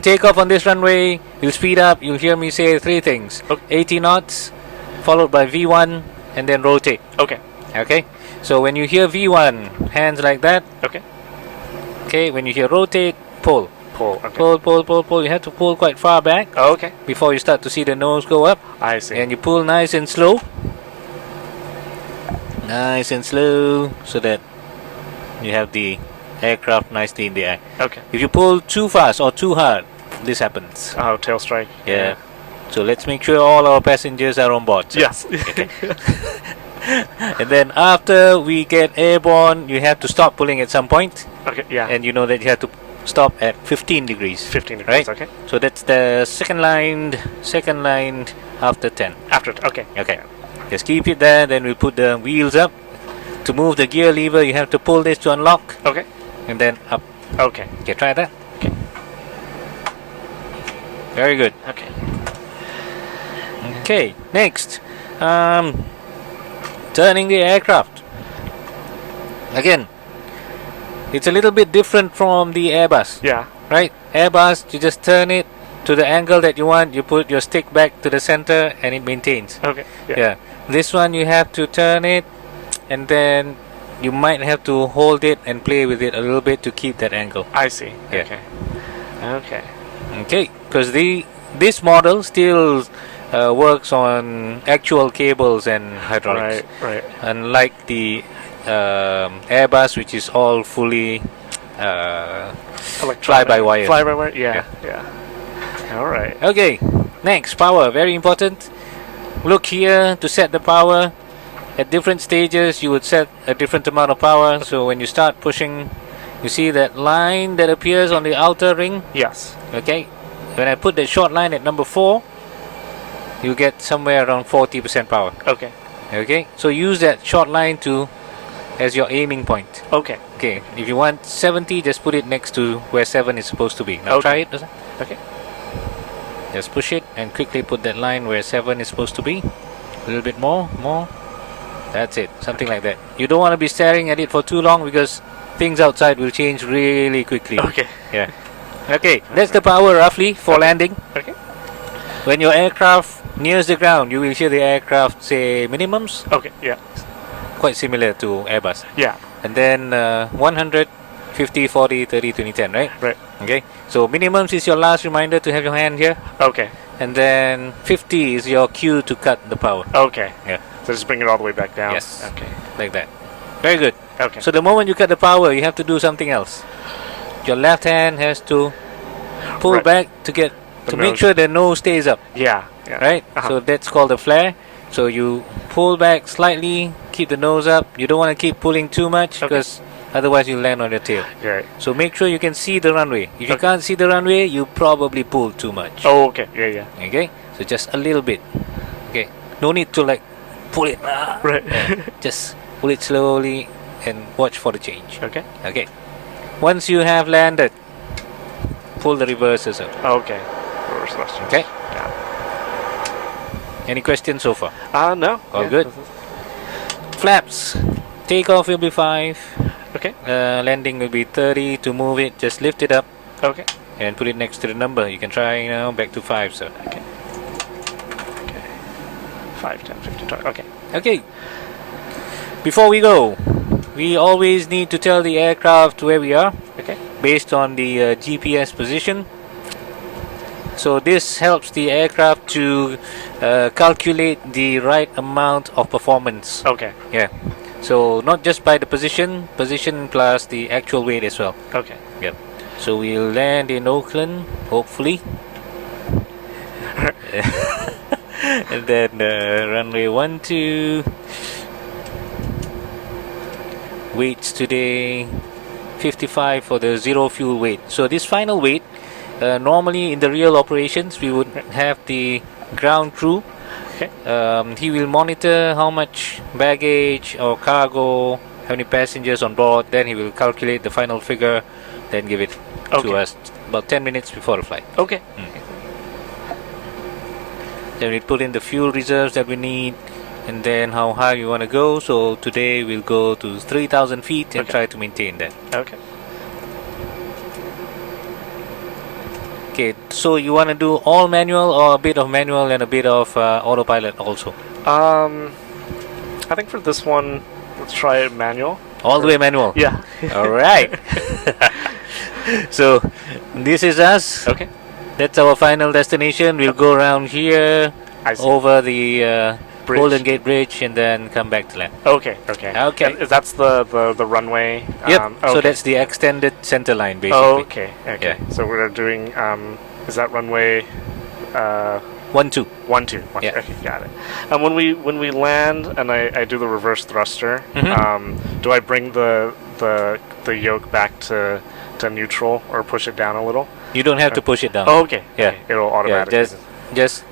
Take off on this runway, you'll speed up, you'll hear me say three things. Okay. 80 knots, followed by V1, and then rotate. Okay. Okay? So when you hear V1, hands like that. Okay. Okay, when you hear rotate, pull. Pull. Okay. Pull, pull, pull, pull. You have to pull quite far back. Oh, okay. Before you start to see the nose go up. I see. And you pull nice and slow. Nice and slow, so that you have the aircraft nicely in the air. Okay. If you pull too fast or too hard, this happens. Oh, tail strike. Yeah. So let's make sure all our passengers are on board. So. Yes. Okay. And then after we get airborne, you have to stop pulling at some point. Okay. Yeah. And you know that you have to stop at 15 degrees. 15 degrees. Right? Okay. So that's the second line after 10. After. Okay. Okay. Just keep it there. Then we'll put the wheels up. To move the gear lever, you have to pull this to unlock. Okay. And then up. Okay. Okay, try that. Okay. Very good. Okay. Okay, next. Turning the aircraft. Again, it's a little bit different from the Airbus. Yeah. Right? Airbus, you just turn it to the angle that you want. You put your stick back to the center and it maintains. Okay. Yeah. This one you have to turn it and then you might have to hold it and play with it a little bit to keep that angle. I see. Yeah. Okay. Okay. Okay, because this model still works on actual cables and hydraulics. Right. Unlike the Airbus, which is all fully fly-by-wire. Fly-by-wire. Yeah. All right. Okay, next, power, very important. Look here to set the power. At different stages, you would set a different amount of power. So when you start pushing, you see that line that appears on the outer ring. Yes. Okay, when I put the short line at number 4, you get somewhere around 40% power. Okay. Okay, so use that short line as your aiming point. Okay. Okay, if you want 70, just put it next to where 7 is supposed to be. Now Okay. try it. Okay. Just push it and quickly put that line where 7 is supposed to be. A little bit more. That's it, something like that. You don't want to be staring at it for too long because things outside will change really quickly. Okay. Yeah. Okay, that's the power roughly for landing. Okay. When your aircraft nears the ground, you will hear the aircraft say minimums, Okay. Yeah. quite similar to Airbus. Yeah. And then 100, 50, 40, 30, 20, 10, right? Right. Okay, so minimums is your last reminder to have your hand here. Okay. And then 50 is your cue to cut the power. Okay. Yeah. So just bring it all the way back down. Yes. Okay. Like that. Very good. Okay. So the moment you cut the power, you have to do something else. Your left hand has to pull Right. back to make nose. sure the nose stays up. Yeah. Right? Uh-huh. So that's called a flare. So you pull back slightly, keep the nose up. You don't want to keep pulling too much Okay. because otherwise you'll land on your tail. Right. So make sure you can see the runway. If you Okay. can't see the runway, you probably pull too much. Oh, okay. Yeah. Okay? So just a little bit. Okay? No need to pull it. Right. Just pull it slowly and watch for the change. Okay. Okay. Once you have landed, pull the reverses up. Okay. Reverse thrusters. Okay? Yeah. Any questions so far? No. All Yeah, good. this is- Flaps. Takeoff will be 5. Okay. Landing will be 30. To move it, just lift it up Okay. and put it next to the number. You can try now back to 5, sir. Okay. 5, 10, 15, 20. Okay. Okay. Before we go, we always need to tell the aircraft where we are Okay. based on the GPS position. So this helps the aircraft to calculate the right amount of performance. Okay. Yeah. So not just by the position plus the actual weight as well. Okay. Yep. So we'll land in Oakland, hopefully. And then runway 12. Weights today 55 for the zero fuel weight. So this final weight, normally in the real operations, we would have the ground crew. Okay. He will monitor how much baggage or cargo, how many passengers on board. Then he will calculate the final figure, then give it Okay. to us about 10 minutes before the flight. Okay. Then we put in the fuel reserves that we need, and then how high we want to go. So today we'll go to 3,000 feet and Okay. try to maintain that. Okay. Okay, so you want to do all manual or a bit of manual and a bit of autopilot also? I think for this one, let's try it manual. All the way manual? Yeah. All right. So this is us. Okay. That's our final destination. We'll go around here I see. over the Bridge. Golden Gate Bridge and then come back to land. Okay. Okay. Okay. And that's the runway. Yep. Okay. So that's the extended center line, basically. Oh, okay. Okay. Yeah. So we're doing. Is that runway? 1-2. 1-2. Yeah. Okay, got it. And when we land and I do the reverse thruster, Mhm. do I bring the yoke back to neutral or push it down a little? You don't have to push it down. Oh, okay. Yeah. Okay. It'll Yeah, automatically. just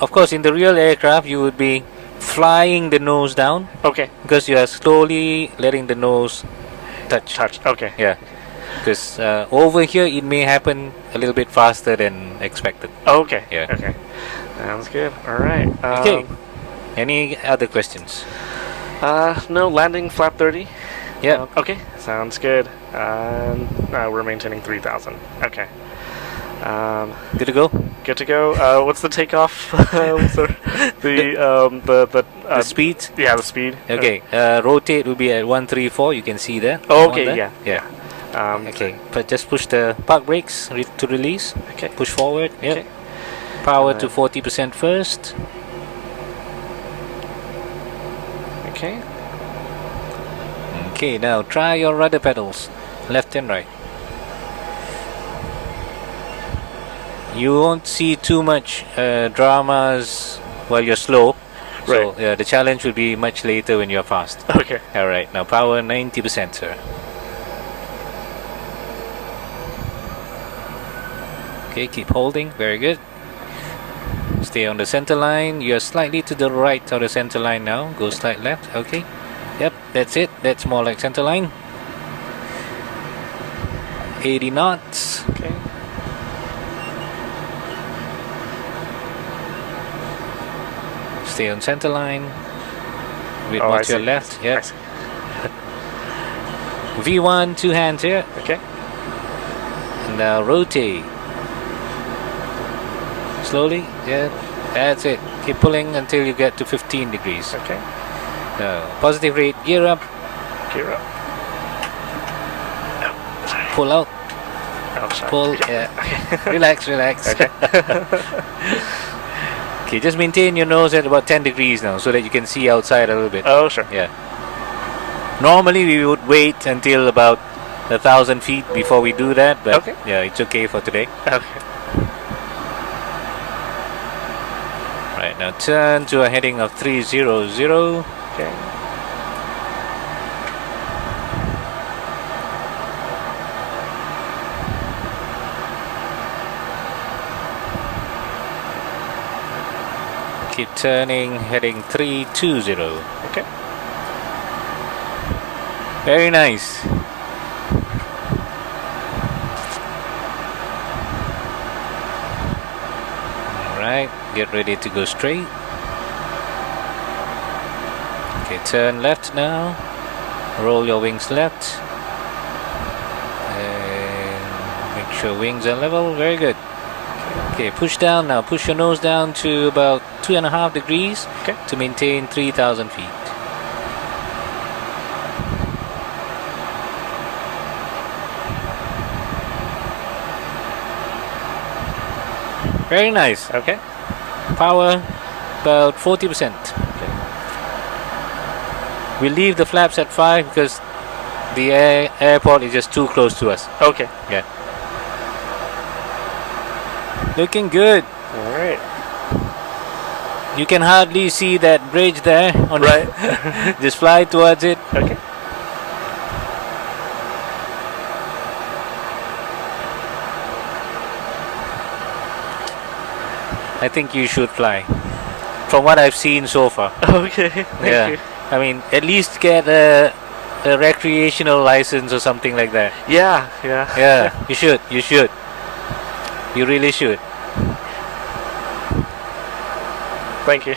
of course, in the real aircraft, you would be flying the nose down Okay. because you are slowly letting the nose touch. Touch. Okay. Yeah, because over here it may happen a little bit faster than expected. Oh, okay. Yeah. Okay. Sounds good. All right. Okay. Any other questions? No, landing flap 30. Yeah. Okay. Sounds good. We're maintaining 3,000. Okay. Good to go. Good to go. What's the takeoff? The Speed. Yeah, the speed. Okay. Rotate will be at 134. You can see that. Oh, on okay. there. Yeah. Yeah. Okay. Okay. But just push the park brakes to release. Okay. Push forward. Yep. Okay. Power to 40% first. Okay. Okay, now try your rudder pedals, left and right. You won't see too much dramas while you're slow. So Right. the challenge will be much later when you're fast. Okay. Alright, now power 90%, sir. Okay, keep holding, very good. Stay on the center line. You're slightly to the right of the center line now. Go slight left, okay. Yep, that's it. That's more like center line. 80 knots. Okay. Stay on center line. With Oh, more I to your see. left. I Yep. see. V1, 2 hands here. Okay. Now rotate. Slowly. Yeah. That's it. Keep pulling until you get to 15 degrees. Okay. Now, positive rate. Gear up. Gear up. Pull out. Oh, sorry. Pull. Yeah. Relax, relax. Okay. Okay, just maintain your nose at about 10 degrees now so that you can see outside a little bit. Oh, sure. Yeah. Normally we would wait until about 1,000 feet before we do that, but Okay. yeah, it's okay for today. Okay. Right, now turn to a heading of 300. Okay. Keep turning, heading 320. Okay. Very nice. Alright, get ready to go straight. Okay, turn left now. Roll your wings left. And make sure wings are level. Very good. Okay, push down now. Push your nose down to about 2.5 degrees Okay. to maintain 3,000 feet. Very nice. Okay. Power about 40%. Okay. We leave the flaps at 5 because the airport is just too close to us. Okay. Yeah. Looking good. All right. You can hardly see that bridge there. On Right. Just fly towards it. Okay. I think you should fly. From what I've seen so far. Okay. Thank Yeah. you. I mean, at least get a recreational license or something like that. Yeah. Yeah. Yeah, you should. You should. You really should. Thank you.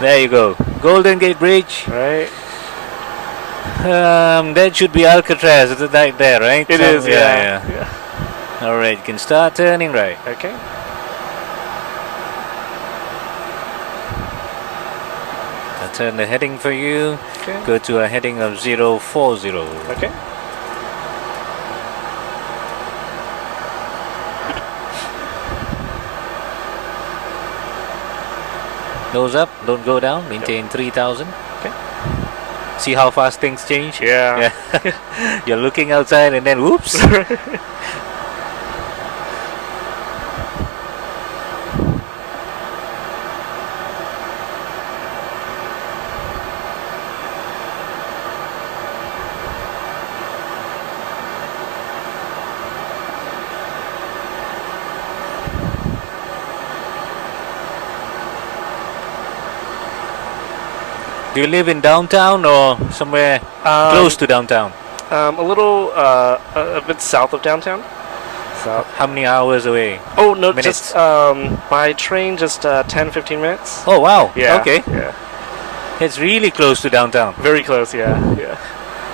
There you go. Golden Gate Bridge. Right. That should be Alcatraz, it's right there, right? It is, yeah. Alright, you can start turning right. Okay. I'll turn the heading for you. Okay. Go to a heading of 040. Okay. Nose up, don't go down, maintain 3000. Okay. See how fast things change? Yeah. You're looking outside and then whoops. Do you live in downtown or somewhere close to downtown? A little, a bit south of downtown. South. How many hours away? Oh, no, Minutes. just, by train, just 10, 15 minutes. Oh wow. Yeah. Okay. Yeah. It's really close to downtown. Very close, yeah. Yeah.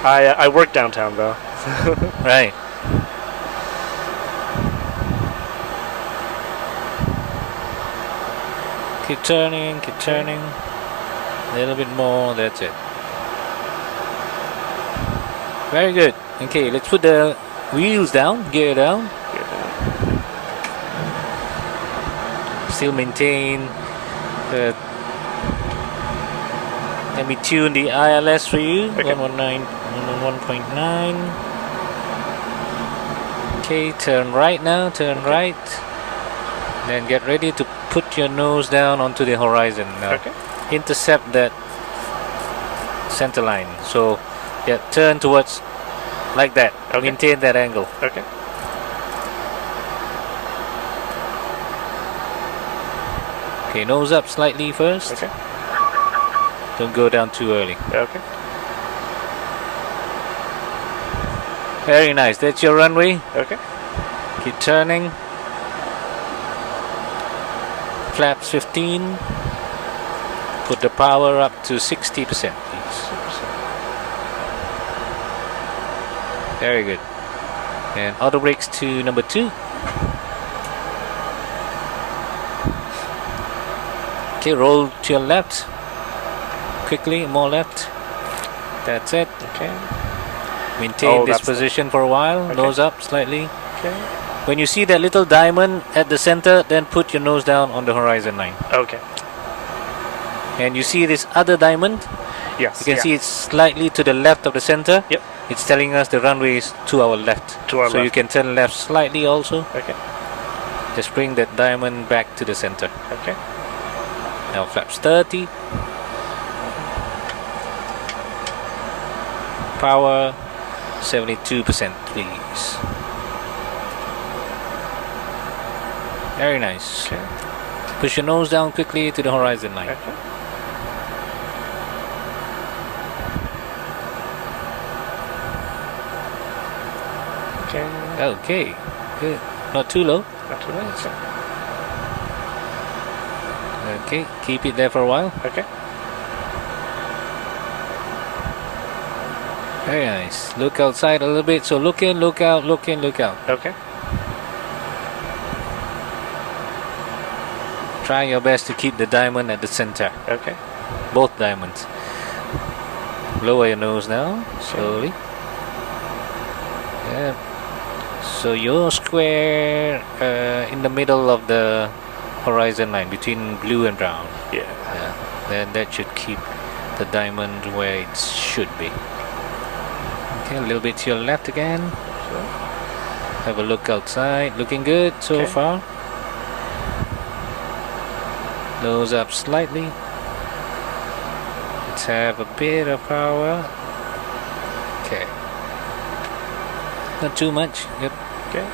I work downtown, though. Right. Keep turning, keep turning. A little bit more, that's it. Very good. Okay, let's put the wheels down, gear down. Still maintain the. Let me tune the ILS for you. Okay. 119, 101.9. Okay, turn right now, turn right. Then get ready to put your nose down onto the horizon now. Okay. Intercept that center line. So, yeah, turn towards like that. Okay. Maintain that angle. Okay. Okay, nose up slightly first. Okay. Don't go down too early. Okay. Very nice. That's your runway. Okay. Keep turning. Flaps 15. Put the power up to 60%, please. Very good. And auto brakes to number 2. Okay, roll to your left. Quickly, more left. That's it. Okay. Maintain this that's the- position for a while. Okay. Nose up slightly. Okay. When you see that little diamond at the center, then put your nose down on the horizon line. Okay. And you see this other diamond? Yes. You can see it's slightly to the left of the center. Yep. It's telling us the runway is to our left. To our so you left. can turn left slightly also. Okay. Just bring that diamond back to the center. Okay. Now flaps 30. Power 72%, please. Very nice. Okay. Push your nose down quickly to the horizon line. Okay. Okay. Okay, good. Not too low. Not too late. So. Okay, keep it there for a while. Okay. Very nice. Look outside a little bit. So look in, look out, look in, look out. Okay. Try your best to keep the diamond at the center. Okay. Both diamonds. Lower your nose now, slowly. Yeah. So you're square in the middle of the horizon line between blue and brown. Yeah. Yeah. Then that should keep the diamond where it should be. Okay, a little bit to your left again. Sure. Have a look outside. Looking good so Okay. far. Nose up slightly. Let's have a bit of power. Okay. Not too much. Yep. Okay.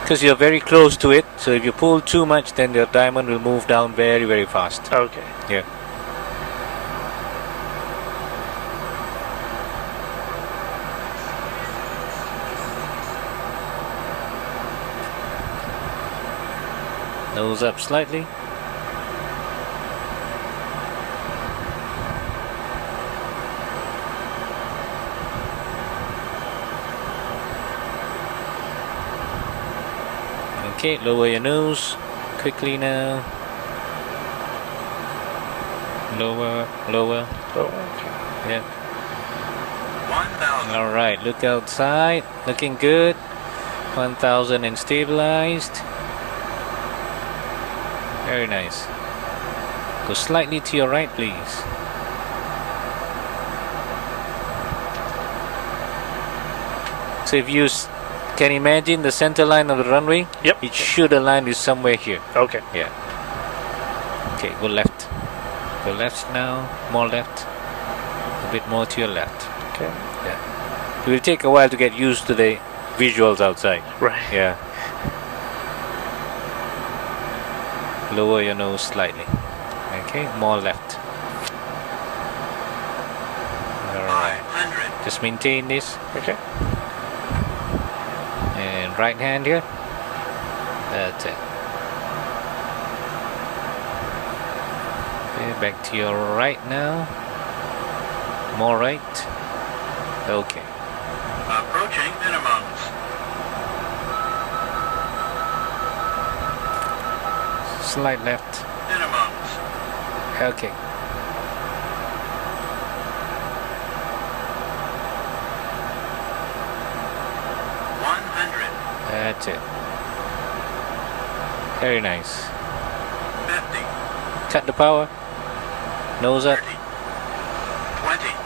Because you're very close to it. So if you pull too much, then your diamond will move down very, very fast. Okay. Yeah. Nose up slightly. Okay, lower your nose quickly now. Lower, lower. Oh, okay. Yeah. 1,000. All right, look outside. Looking good. 1,000 and stabilized. Very nice. Go slightly to your right, please. So if you can imagine the center line of the runway, Yep. it should align with somewhere here. Okay. Yeah. Okay, go left. Go left now. More left. A bit more to your left. Okay. Yeah. It will take a while to get used to the visuals outside. Right. Yeah. Lower your nose slightly. Okay, more left. Alright. 500. Just maintain this. Okay. And right hand here. That's it. Okay, back to your right now. More right. Okay. Approaching minimums. Slight left. Minimums. Okay. That's it. Very nice. 50. Cut the power. Nose up. 30.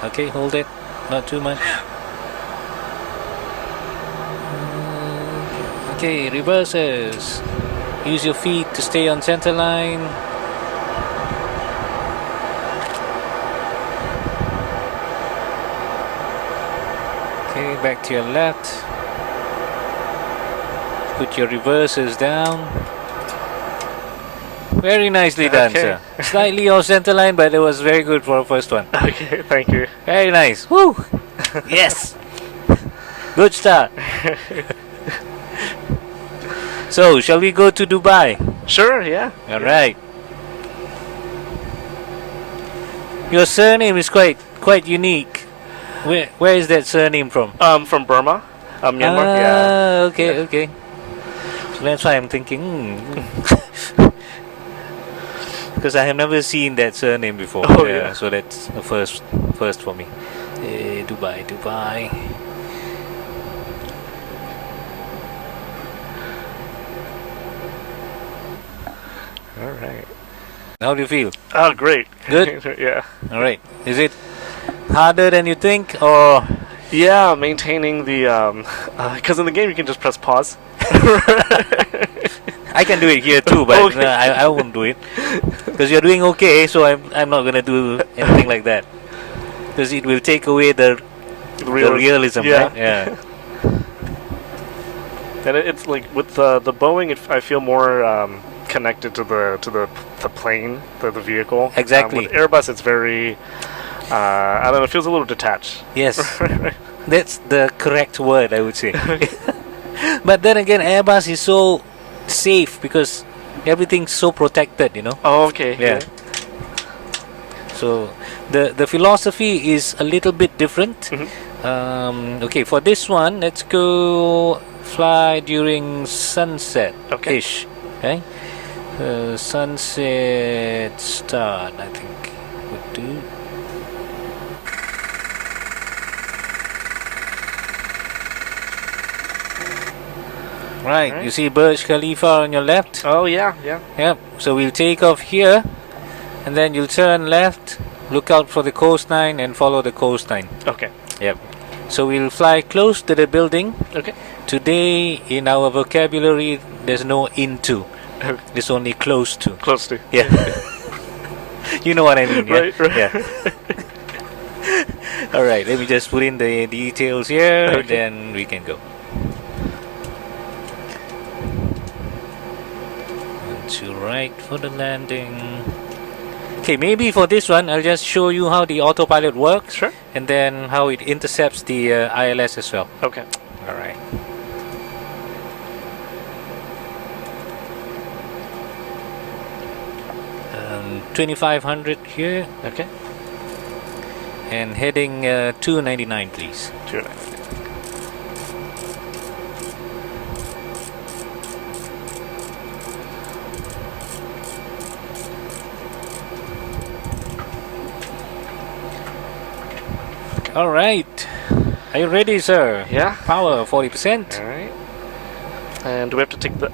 20. Okay, hold it. Not too much. 10. Okay, reverses. Use your feet to stay on center line. Okay, back to your left. Put your reverses down. Very nicely done, Okay. sir. Slightly off center line, but it was very good for a first one. Okay. Thank you. Very nice. Woo! Yes! Good start. So, shall we go to Dubai? Sure. Yeah. Alright. Your surname is quite unique. Where is that surname from? From Burma, Myanmar. Yeah. Okay, okay. So that's why I'm thinking. Because I have never seen that surname before. Oh, yeah. So that's the first for me. Dubai. All right. How do you feel? Oh, great. Good? Yeah. All right. Is it harder than you think, or? Yeah, maintaining the because in the game you can just press pause. I can do it here too, but Okay. I won't do it because you're doing okay. So I'm not gonna do anything like that because it will take away the realism, Yeah. right? Yeah. And it's like with the Boeing, I feel more connected to the plane, the vehicle. Exactly. With Airbus, it's very I don't know. It feels a little detached. Yes, that's the correct word, I would say. But then again, Airbus is so safe because everything's so protected, you know. Oh, okay. Yeah. So the philosophy is a little bit different. Mhm. Okay, for this one, let's go fly during sunset ish. Okay. Sunset start, I think would do. Right, Right. you see Burj Khalifa on your left? Oh yeah, yeah. Yep, so we'll take off here and then you'll turn left, look out for the coastline and follow the coastline. Okay. Yep. So we'll fly close to the building. Okay. Today in our vocabulary there's no into. It's only close to. Close to. Yeah. You know what I mean, yeah? Right, right. Yeah. Alright, let me just put in the details here and Okay. then we can go. To right for the landing. Okay, maybe for this one I'll just show you how the autopilot works. Sure. And then how it intercepts the ILS as well. Okay. Alright. 2500 here Okay. and heading 299 please. 299. All right. Are you ready, sir? Yeah. Power 40%. All right. And do we have to take the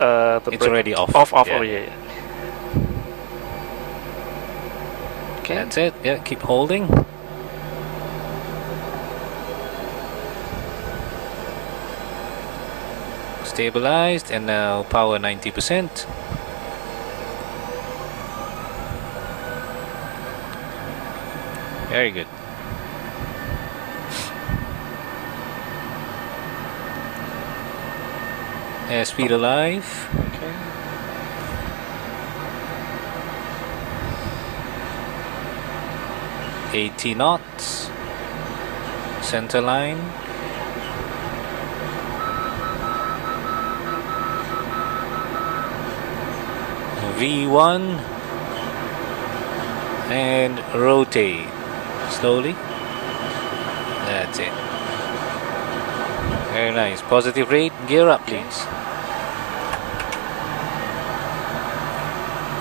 It's brake? already off. Off. Yeah. Oh yeah. Okay. That's it. Yeah, keep holding. Stabilized, and now power 90%. Very good. Airspeed alive. Okay. Eighty knots. Center line. V1 and rotate slowly. That's it. Very nice. Positive rate. Gear up, please.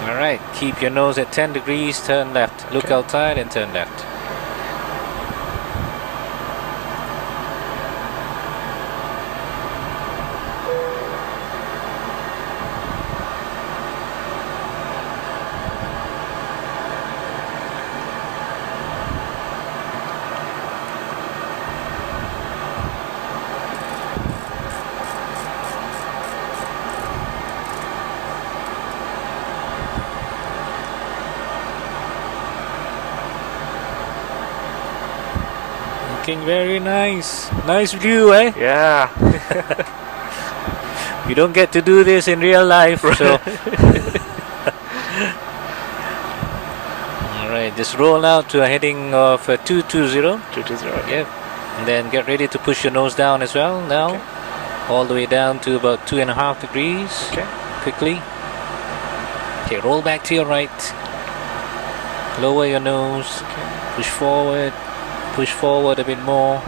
Alright, keep your nose at 10 degrees, turn left. Look outside and turn left. Looking very nice. Nice view, eh? Yeah. You don't get to do this in real life, so. Alright, just roll out to a heading of 220. 220. Okay. Yep. And then get ready to push your nose down as well now. Okay. All the way down to about 2.5 degrees. Okay. Quickly. Okay, roll back to your right. Lower your nose. Okay. Push forward. Push forward a bit more.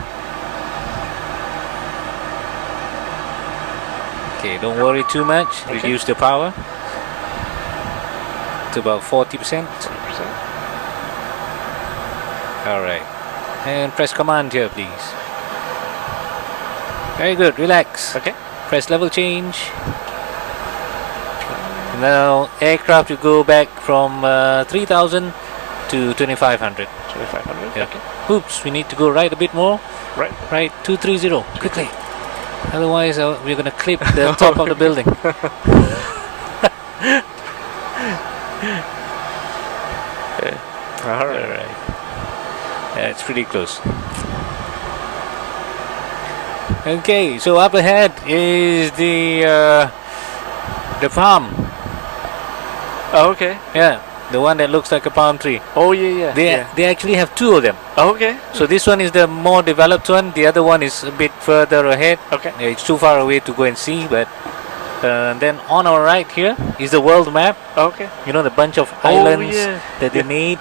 Okay, don't worry too much. Okay. Reduce the power to about 40%. 20%. Alright. And press command here, please. Very good. Relax. Okay. Press level change. Now, aircraft will go back from 3,000 to 2,500. 2,500. Yeah. Okay. Oops, we need to go right a bit more. Right. Right, 230. Quickly. Otherwise, we're going to clip the top of the building. All right. Alright. Yeah, it's pretty close. Okay, so up ahead is the palm. Oh, okay. Yeah, the one that looks like a palm tree. Oh yeah. They actually have two of them. Oh, okay. So this one is the more developed one. The other one is a bit further ahead. Okay. Yeah, it's too far away to go and see, but then on our right here is the world map. Okay. You know, the bunch of islands yeah. that they made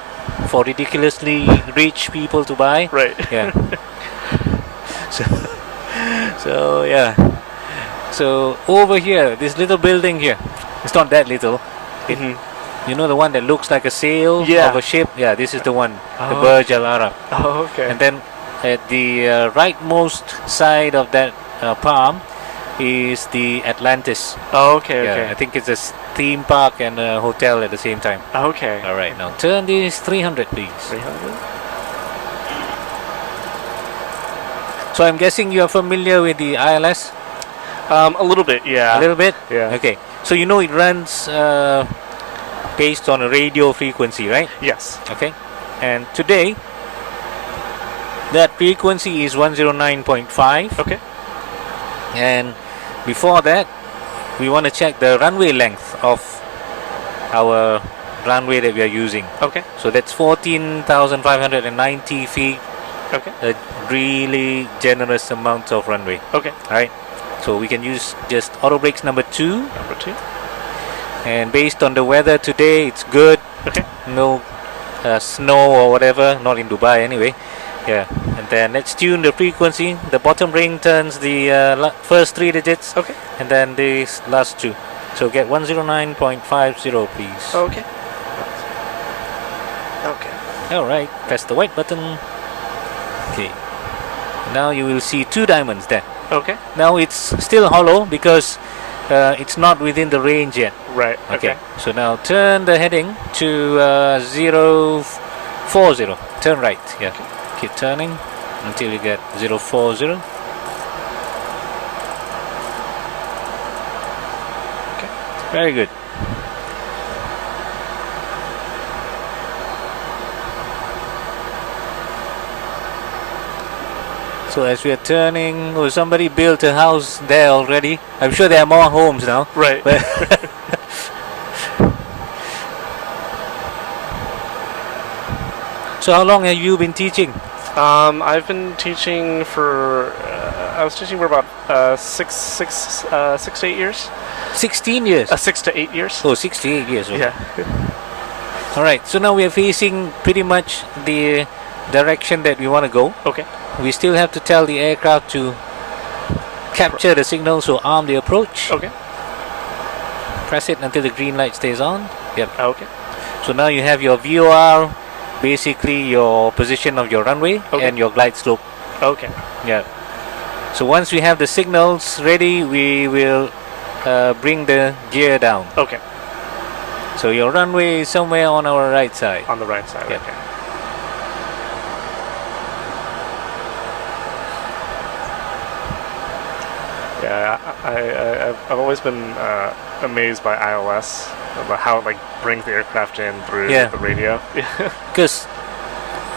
for ridiculously rich people to buy. Right. Yeah. So yeah. So over here, this little building here, it's not that little. Mhm. You know, the one that looks like a sail Yeah. of a ship? Yeah, this is the one, the Oh. Burj Al Arab. Oh, okay. And then at the rightmost side of that palm is the Atlantis. Oh, okay. Yeah, I Okay. think it's a theme park and a hotel at the same time. Okay. All right, now turn this 300, please. 300. So I'm guessing you are familiar with the ILS A little bit. Yeah. a little bit. Yeah. Okay, so you know it runs based on a radio frequency, right? Yes. Okay, and today that frequency is 109.5. Okay. And before that, we want to check the runway length of our runway that we are using. Okay. So that's 14,590 feet, Okay. a really generous amount of runway. Okay. Alright, so we can use just auto brakes number 2, Number 2. and based on the weather today, it's good. Okay. No snow or whatever, not in Dubai anyway. Yeah, and then let's tune the frequency. The bottom ring turns the first 3 digits, Okay. and then these last 2. So get 109.50, please. Okay. Okay. Alright, press the white button. Okay, Now you will see 2 diamonds there. Okay. Now it's still hollow because it's not within the range yet. Right. Okay. So now turn the heading to 040. Turn right. Yeah. Keep turning until you get 040. Okay. Very good. So as we are turning, oh, somebody built a house there already. I'm sure there are more homes now. Right. But so how long have you been teaching? I've been teaching for. I was teaching for about 6 to 8 years. 16 years. 6 to 8 years. Oh, 6 to 8 years. Okay. Yeah. All right. So now we are facing pretty much the direction that we want to go. Okay. We still have to tell the aircraft to capture the signal, so arm the approach. Okay. Press it until the green light stays on. Yep. Okay. So now you have your VOR, basically your position of your runway, Okay. and your glide slope. Okay. Yeah. So once we have the signals ready, we will bring the gear down. Okay. So your runway is somewhere on our right side. On the right side. Yep. Okay. Yeah, I've always been amazed by iOS, about how it like brings the aircraft in through Yeah. the radio. Because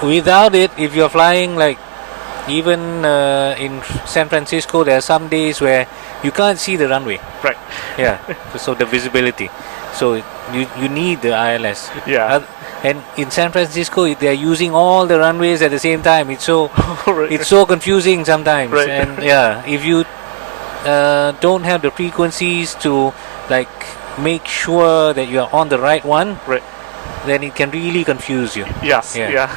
without it, if you're flying like even in San Francisco, there are some days where you can't see the runway. Right. Yeah. So the visibility. So you need the ILS. Yeah. And in San Francisco, they are using all the runways at the same time. It's so Right. it's so confusing sometimes. Right. And yeah, if you don't have the frequencies to like make sure that you are on the right one, Right. then it can really confuse you. Yes. Yeah. Yeah.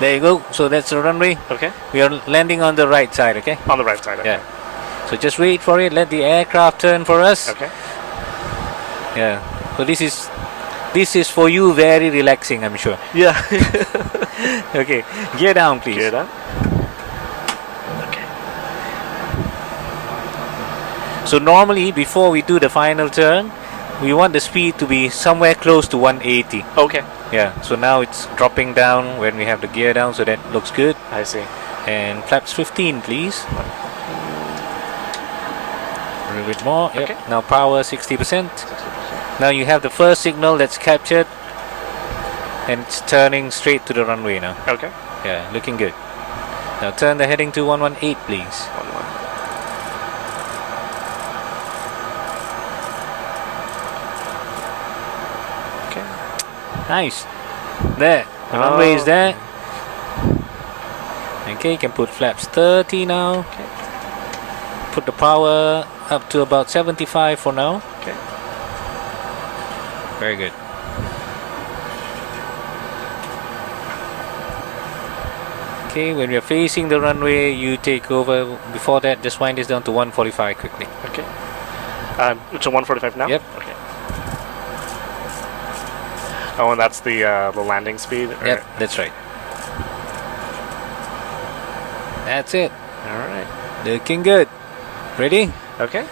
There you go. So that's the runway. Okay. We are landing on the right side. Okay. On the right side. Okay. Yeah. So just wait for it. Let the aircraft turn for us. Okay. Yeah. So this is for you very relaxing, I'm sure. Yeah. Okay. Gear down, please. Gear down. Okay. So normally before we do the final turn, we want the speed to be somewhere close to 180. Okay. Yeah. So now it's dropping down when we have the gear down, so that looks good. I see. And flaps 15, please. A little bit more. Yep. Okay. Now power 60%. Now you have the first signal that's captured, and it's turning straight to the runway now. Okay. Yeah, looking good. Now turn the heading to 118, please. 1-1. Okay. Nice. There. The runway is Oh. there. Okay, you can put flaps 30 now. Okay. Put the power up to about 75 for now. Okay. Very good. Okay, when we are facing the runway, you take over. Before that, just wind this down to 145 quickly. Okay. So 145 now. Yep. Okay. Oh, and that's the landing speed. Or? Yep, that's right. That's it. All right. Looking good. Ready? Okay.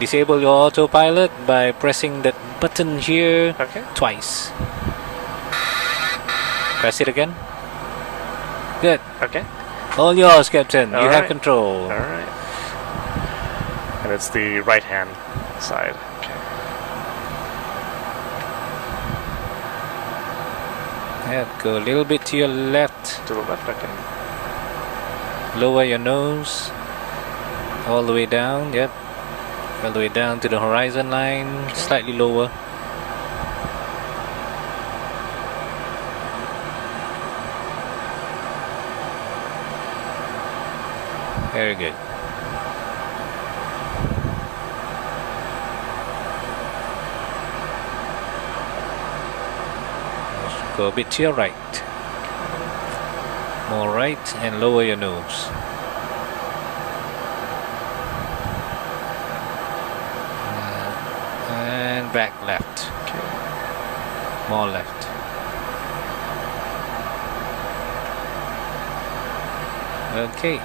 Disable your autopilot by pressing that button here Okay. twice. Press it again. Good. Okay. All yours, Captain. All you have right. control. All right. And it's the right hand side. Okay. Yeah, go a little bit to your left. To the left. Okay. Lower your nose. All the way down. Yep. All the way down to the horizon line. Slightly lower. Very good. Go a bit to your right. More right and lower your nose. And back left. Okay. More left. Okay.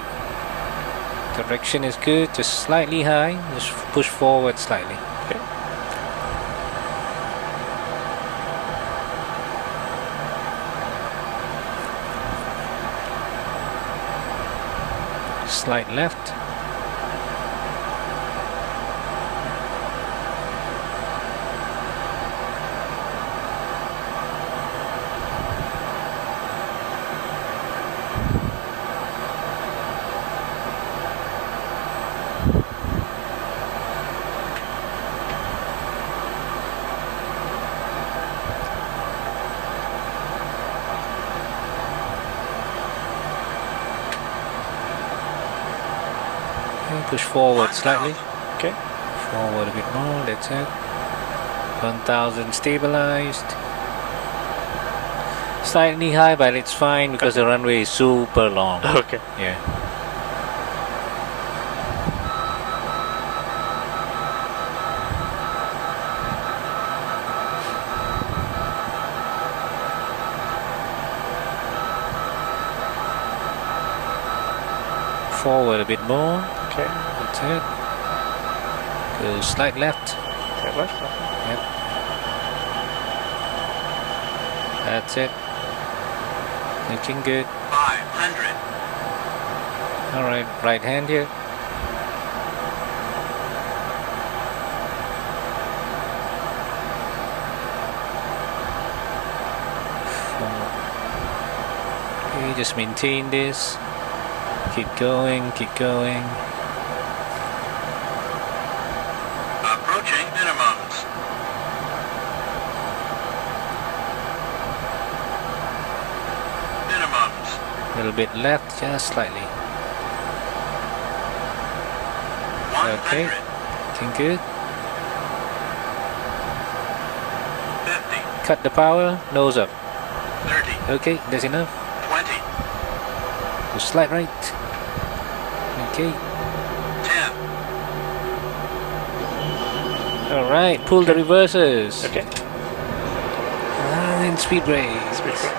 Direction is good, just slightly high. Just push forward slightly. Okay. Slight left. Push forward slightly. Okay. Forward a bit more, that's it. 1000 stabilized. Slightly high, but it's fine because the runway is super long. Okay. Yeah. Forward a bit more. Okay. That's it. Go slight left. Okay, left. Okay. Yep. That's it. Looking good. 500. Alright, right hand here. Okay, just maintain this. Keep going, keep going. Approaching minimums. Minimums. A little bit left, just slightly. 100. Okay. Looking good. 50. Cut the power, nose up. 30. Okay, that's enough. 20. Go slight right. Okay. 10. Alright, pull the reverses. Okay. And speed brake. Speed brake.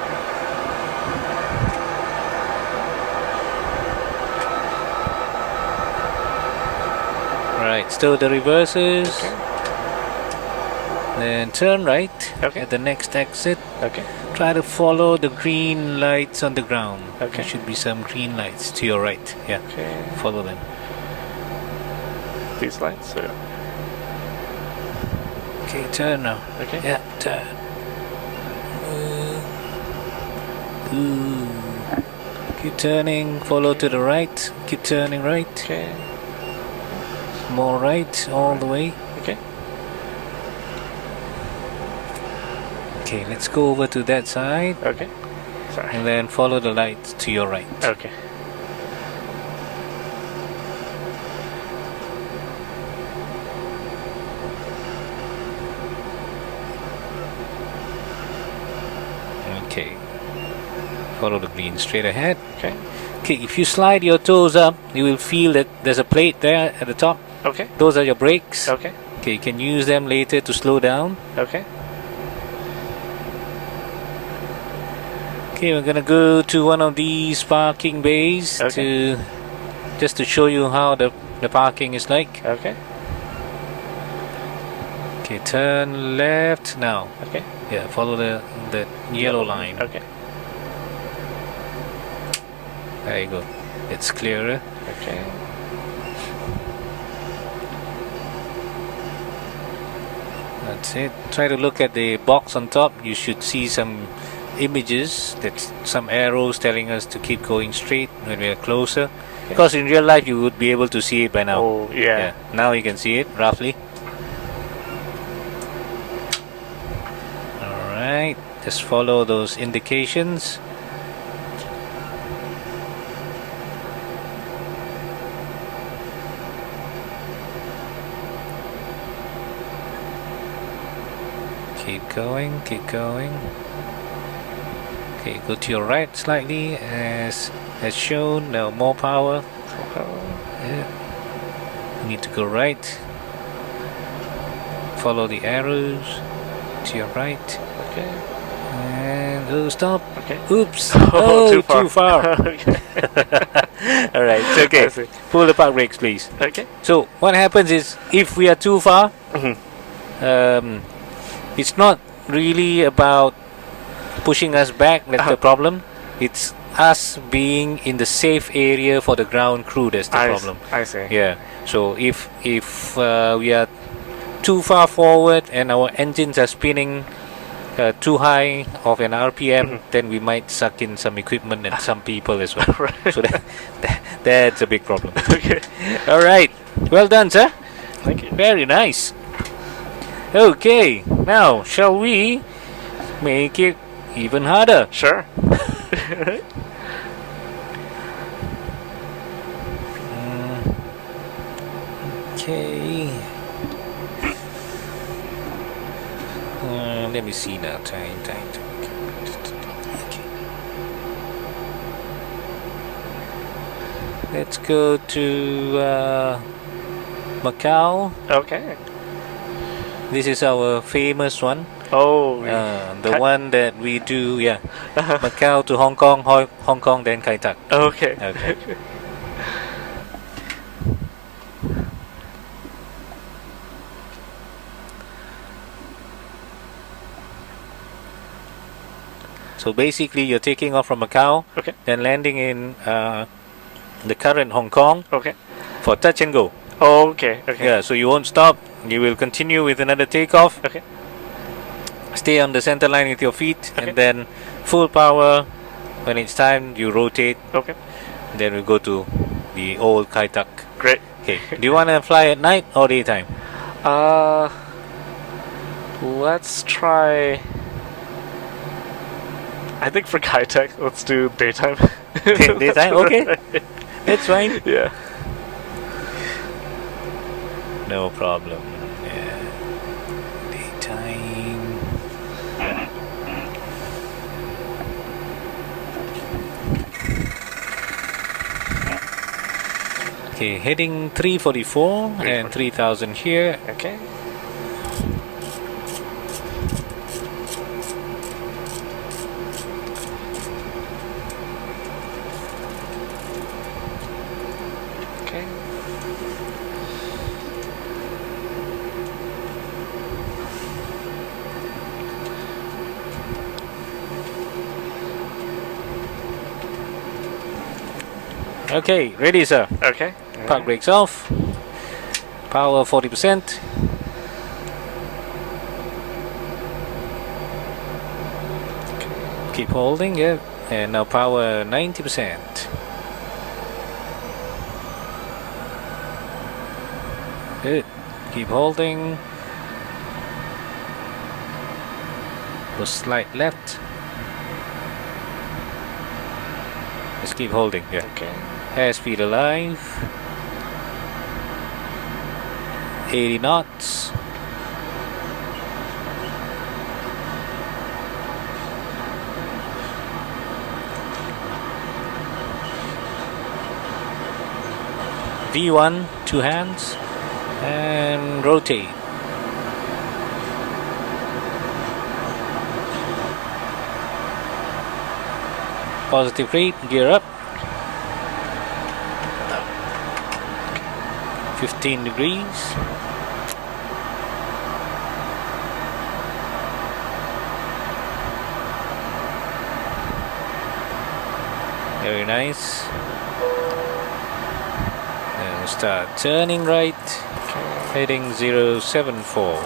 Right, stow the reverses. Okay. Then turn right Okay. at the next exit. Okay. Try to follow the green lights on the ground. Okay. There should be some green lights to your right. Yeah, Okay. follow them. These lights. So, Okay, turn now. okay. Yeah, turn. Ooh. Keep turning, follow to the right. Keep turning right. Okay. More right, all the way. Okay. Okay, let's go over to that side. Okay. Sorry. And then follow the lights to your right. Okay. Okay. Follow the green straight ahead. Okay. Okay, if you slide your toes up, you will feel that there's a plate there at the top. Okay. Those are your brakes. Okay. Okay, you can use them later to slow down. Okay. Okay, we're gonna go to one of these parking bays Okay. to just to show you how the parking is like. Okay. Okay, turn left now. Okay. Yeah, follow the yellow line. Okay. There you go. It's clearer. Okay. That's it. Try to look at the box on top. You should see some images, that's some arrows telling us to keep going straight when we are closer. Because in real life you would be able to see it by now. Oh, yeah. Now you can see it roughly. Alright, just follow those indications. Keep going, keep going. Okay, go to your right slightly as shown. Now more power. Yeah. You need to go right. Follow the arrows to your right. Okay. And oh, stop. Okay. Oops. Oh, Oh, too far. too far. Okay. All right, it's okay. I see. Pull the park brakes, please. Okay. So what happens is if we are too far, it's not really about pushing us back. That's the problem. It's us being in the safe area for the ground crew. That's the problem. I see. Yeah. So if we are too far forward and our engines are spinning too high of an RPM, then we might suck in some equipment and some people as well. Right. So that's a big problem. Okay. All right. Well done, sir. Thank you. Very nice. Okay. Now, shall we make it even harder? Sure. Okay. Let me see now. Time. Okay. Let's go to Macau. Okay. This is our famous one. Oh. The one that we do, yeah. Macau to Hong Kong, Hong Kong, then Kai Tak. Okay. Okay. So basically, you're taking off from Macau, Okay. then landing in the current Hong Kong Okay. for touch and go. Okay. Okay. Yeah, so you won't stop. You will continue with another takeoff. Okay. Stay on the center line with your feet, Okay. and then full power. When it's time, you rotate. Okay. Then we go to the old Kai Tak. Great. Okay. Do you want to fly at night or daytime? Let's try. I think for Kitech, let's do daytime. Daytime? Okay. That's fine. Yeah. No problem. Yeah. Daytime. Okay, heading 344 and 3000 here. Okay. Okay. Okay, ready, sir. Okay. Park brakes off. Power 40%. Keep holding, yeah. And now power 90%. Good. Keep holding. Go slight left. Just keep holding, yeah. Okay. Airspeed alive. 80 knots. V1, two hands, and rotate. Positive rate, gear up. 15 degrees. Very nice. And we'll start turning right, heading 074.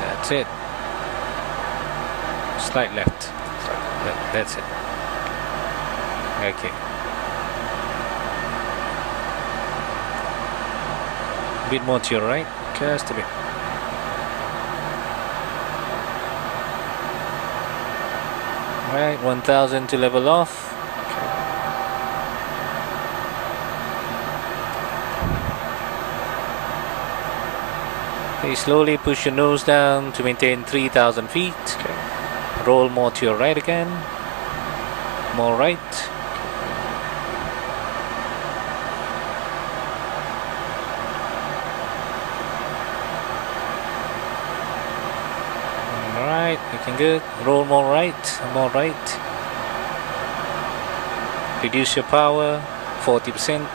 That's it. Slight left. That's it. Okay. A bit more to your right, just a bit. Alright, 1000 to level off. Okay, slowly push your nose down to maintain 3000 feet. Okay. Roll more to your right again. More right. Alright, Looking good. Roll more right. More right. Reduce your power 40%.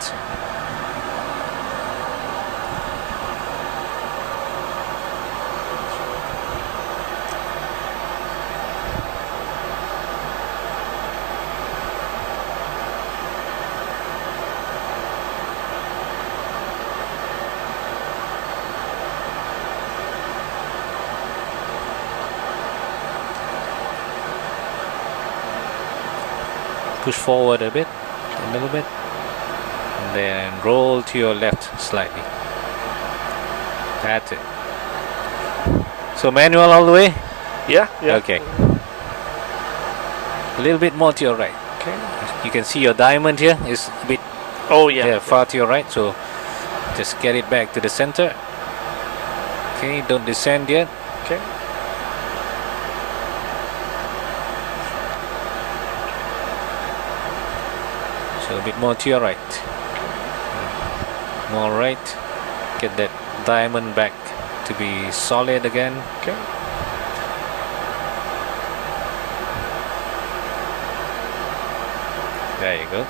Push forward a little bit, and then roll to your left slightly. That's it. So manual all the way? Yeah. Okay. A little bit more to your right. Okay. You can see your diamond here is a bit Oh yeah. far to your right, so just get it back to the center. Okay, don't descend yet. Okay. So a bit more to your right. More right. Get that diamond back to be solid again. Okay. There you go.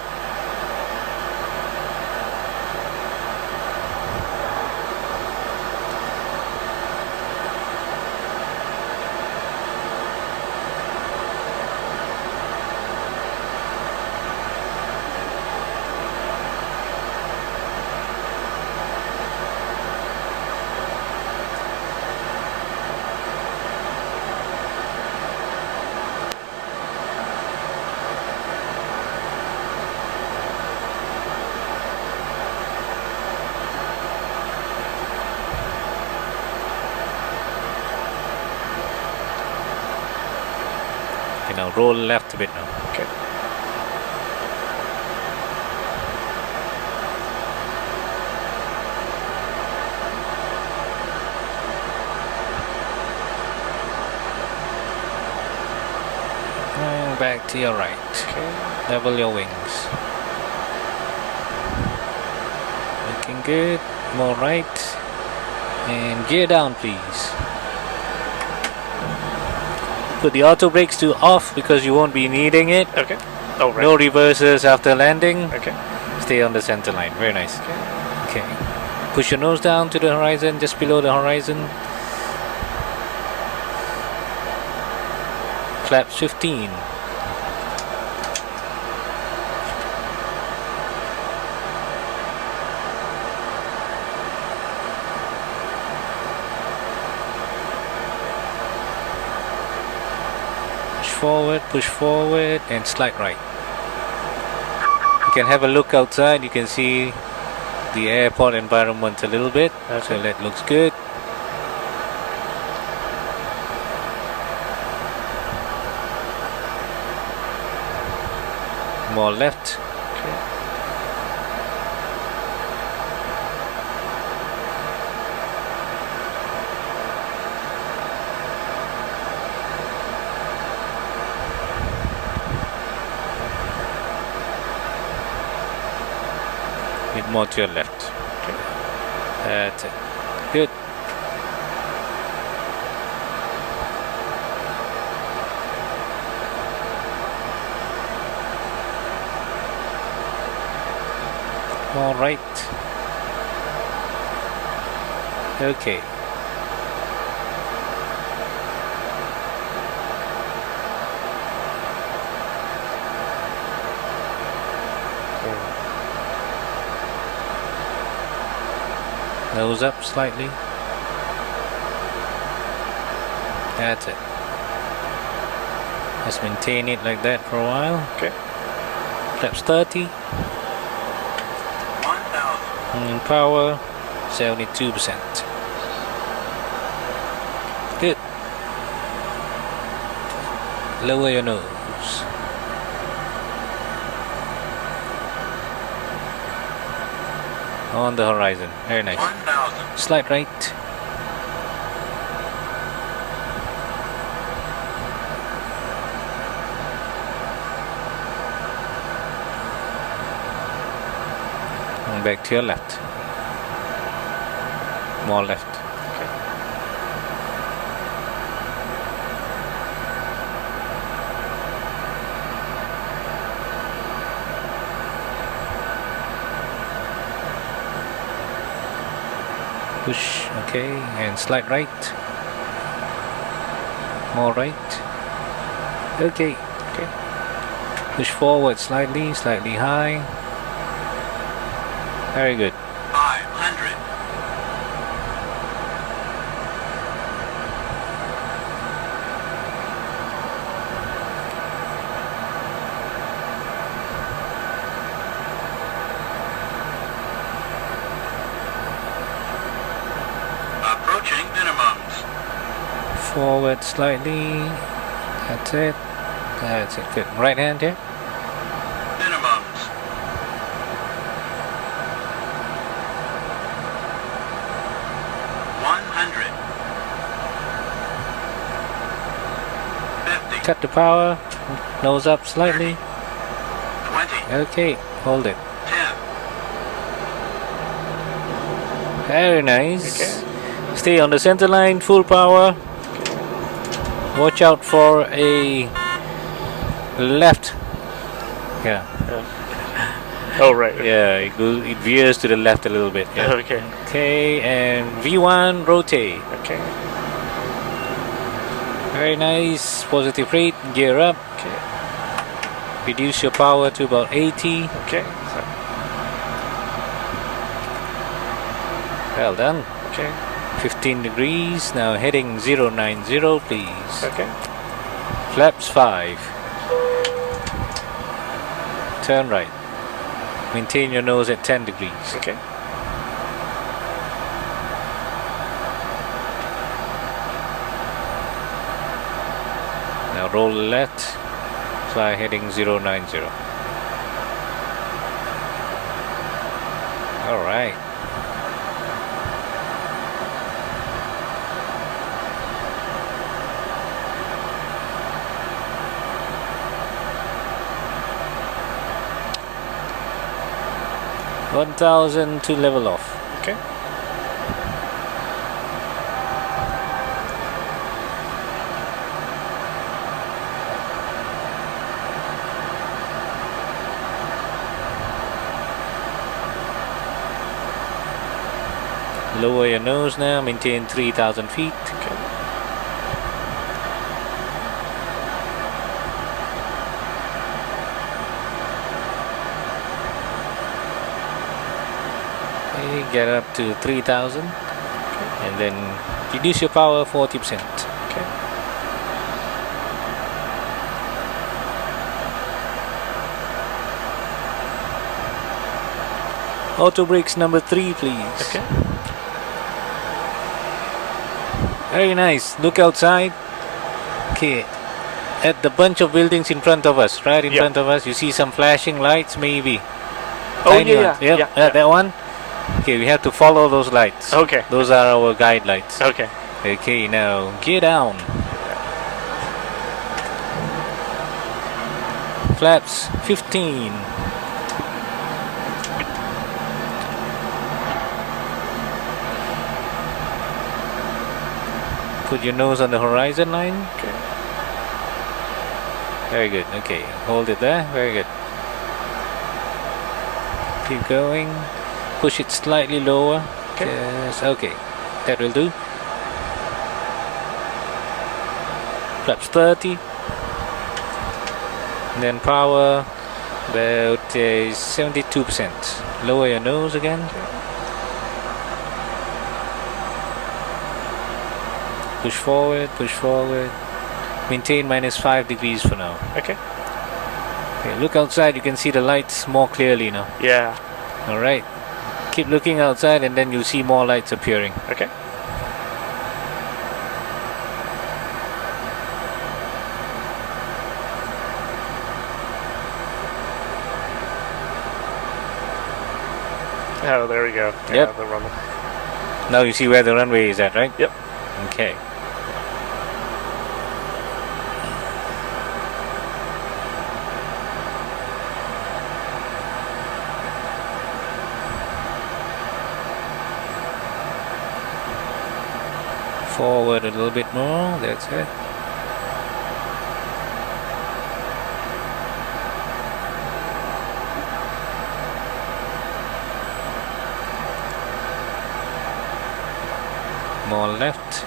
Okay, now roll left a bit now. Okay. And back to your right. Okay. Level your wings. Looking good. More right. And gear down, please. Put the auto brakes to off because you won't be needing it. Okay. Oh right. No reverses after landing. Okay. Stay on the center line. Very nice. Okay. Okay. Push your nose down to the horizon, just below the horizon. Flaps 15. Push forward and slide right. You can have a look outside. You can see the airport environment a little bit. Okay. So that looks good. More left. Okay. Bit more to your left. That's it. Good. All right. Okay. Nose up slightly. That's it. Just maintain it like that for a while. Okay. Flaps 30. 1,000. And power 72%. Good. Lower your nose. On the horizon. Very nice. 1,000. Slide right. And back to your left. More left. Push, okay, and slide right. More right. Okay. Okay. Push forward slightly, slightly high. Very good. 500. Approaching minimums. Forward slightly. That's it. That's it. Good. Right hand here. Minimums. Cut the power. Nose up slightly. 20. Okay. Hold it. 10. Very nice. Okay. Stay on the center line. Full power. Watch out for a left. Yeah. Oh, right. Yeah. It veers to the left a little bit. Yeah. Okay. Okay. And V1 rotate. Okay. Very nice. Positive rate. Gear up. Okay. Reduce your power to about 80. Okay. Well done. Okay. 15 degrees. Now heading 090, please. Okay. Flaps 5. Turn right. Maintain your nose at 10 degrees. Okay. Now roll left. Fly heading 090. Alright. $1,000 to level off. Okay. Lower your nose now, maintain 3,000 feet. Okay. Okay, get up to 3,000 and then reduce your power 40%. Okay. Auto brakes number 3, please. Okay. Very nice. Look outside. Okay. At the bunch of buildings in front of us, right in Yeah. front of us, you see some flashing lights, maybe. Oh, Tiny yeah, ones. yeah. Yep, Yeah. that one. Okay, we have to follow those lights. Okay. Those are our guide lights. Okay. Okay, now gear down. Flaps 15. Put your nose on the horizon line. Okay. Very good. Okay, hold it there. Very good. Keep going. Push it slightly lower. Okay. Yes, okay. That will do. Flaps 30. And then power about 72%. Lower your nose again. Push forward, push forward. Maintain -5 degrees for now. Okay. Okay, look outside, you can see the lights more clearly now. Yeah. Alright. Keep looking outside and then you'll see more lights appearing. Okay. Oh, there we go. Yep. Yeah, the runway. Now you see where the runway is at, right? Yep. Okay. Forward a little bit more, that's it. More left.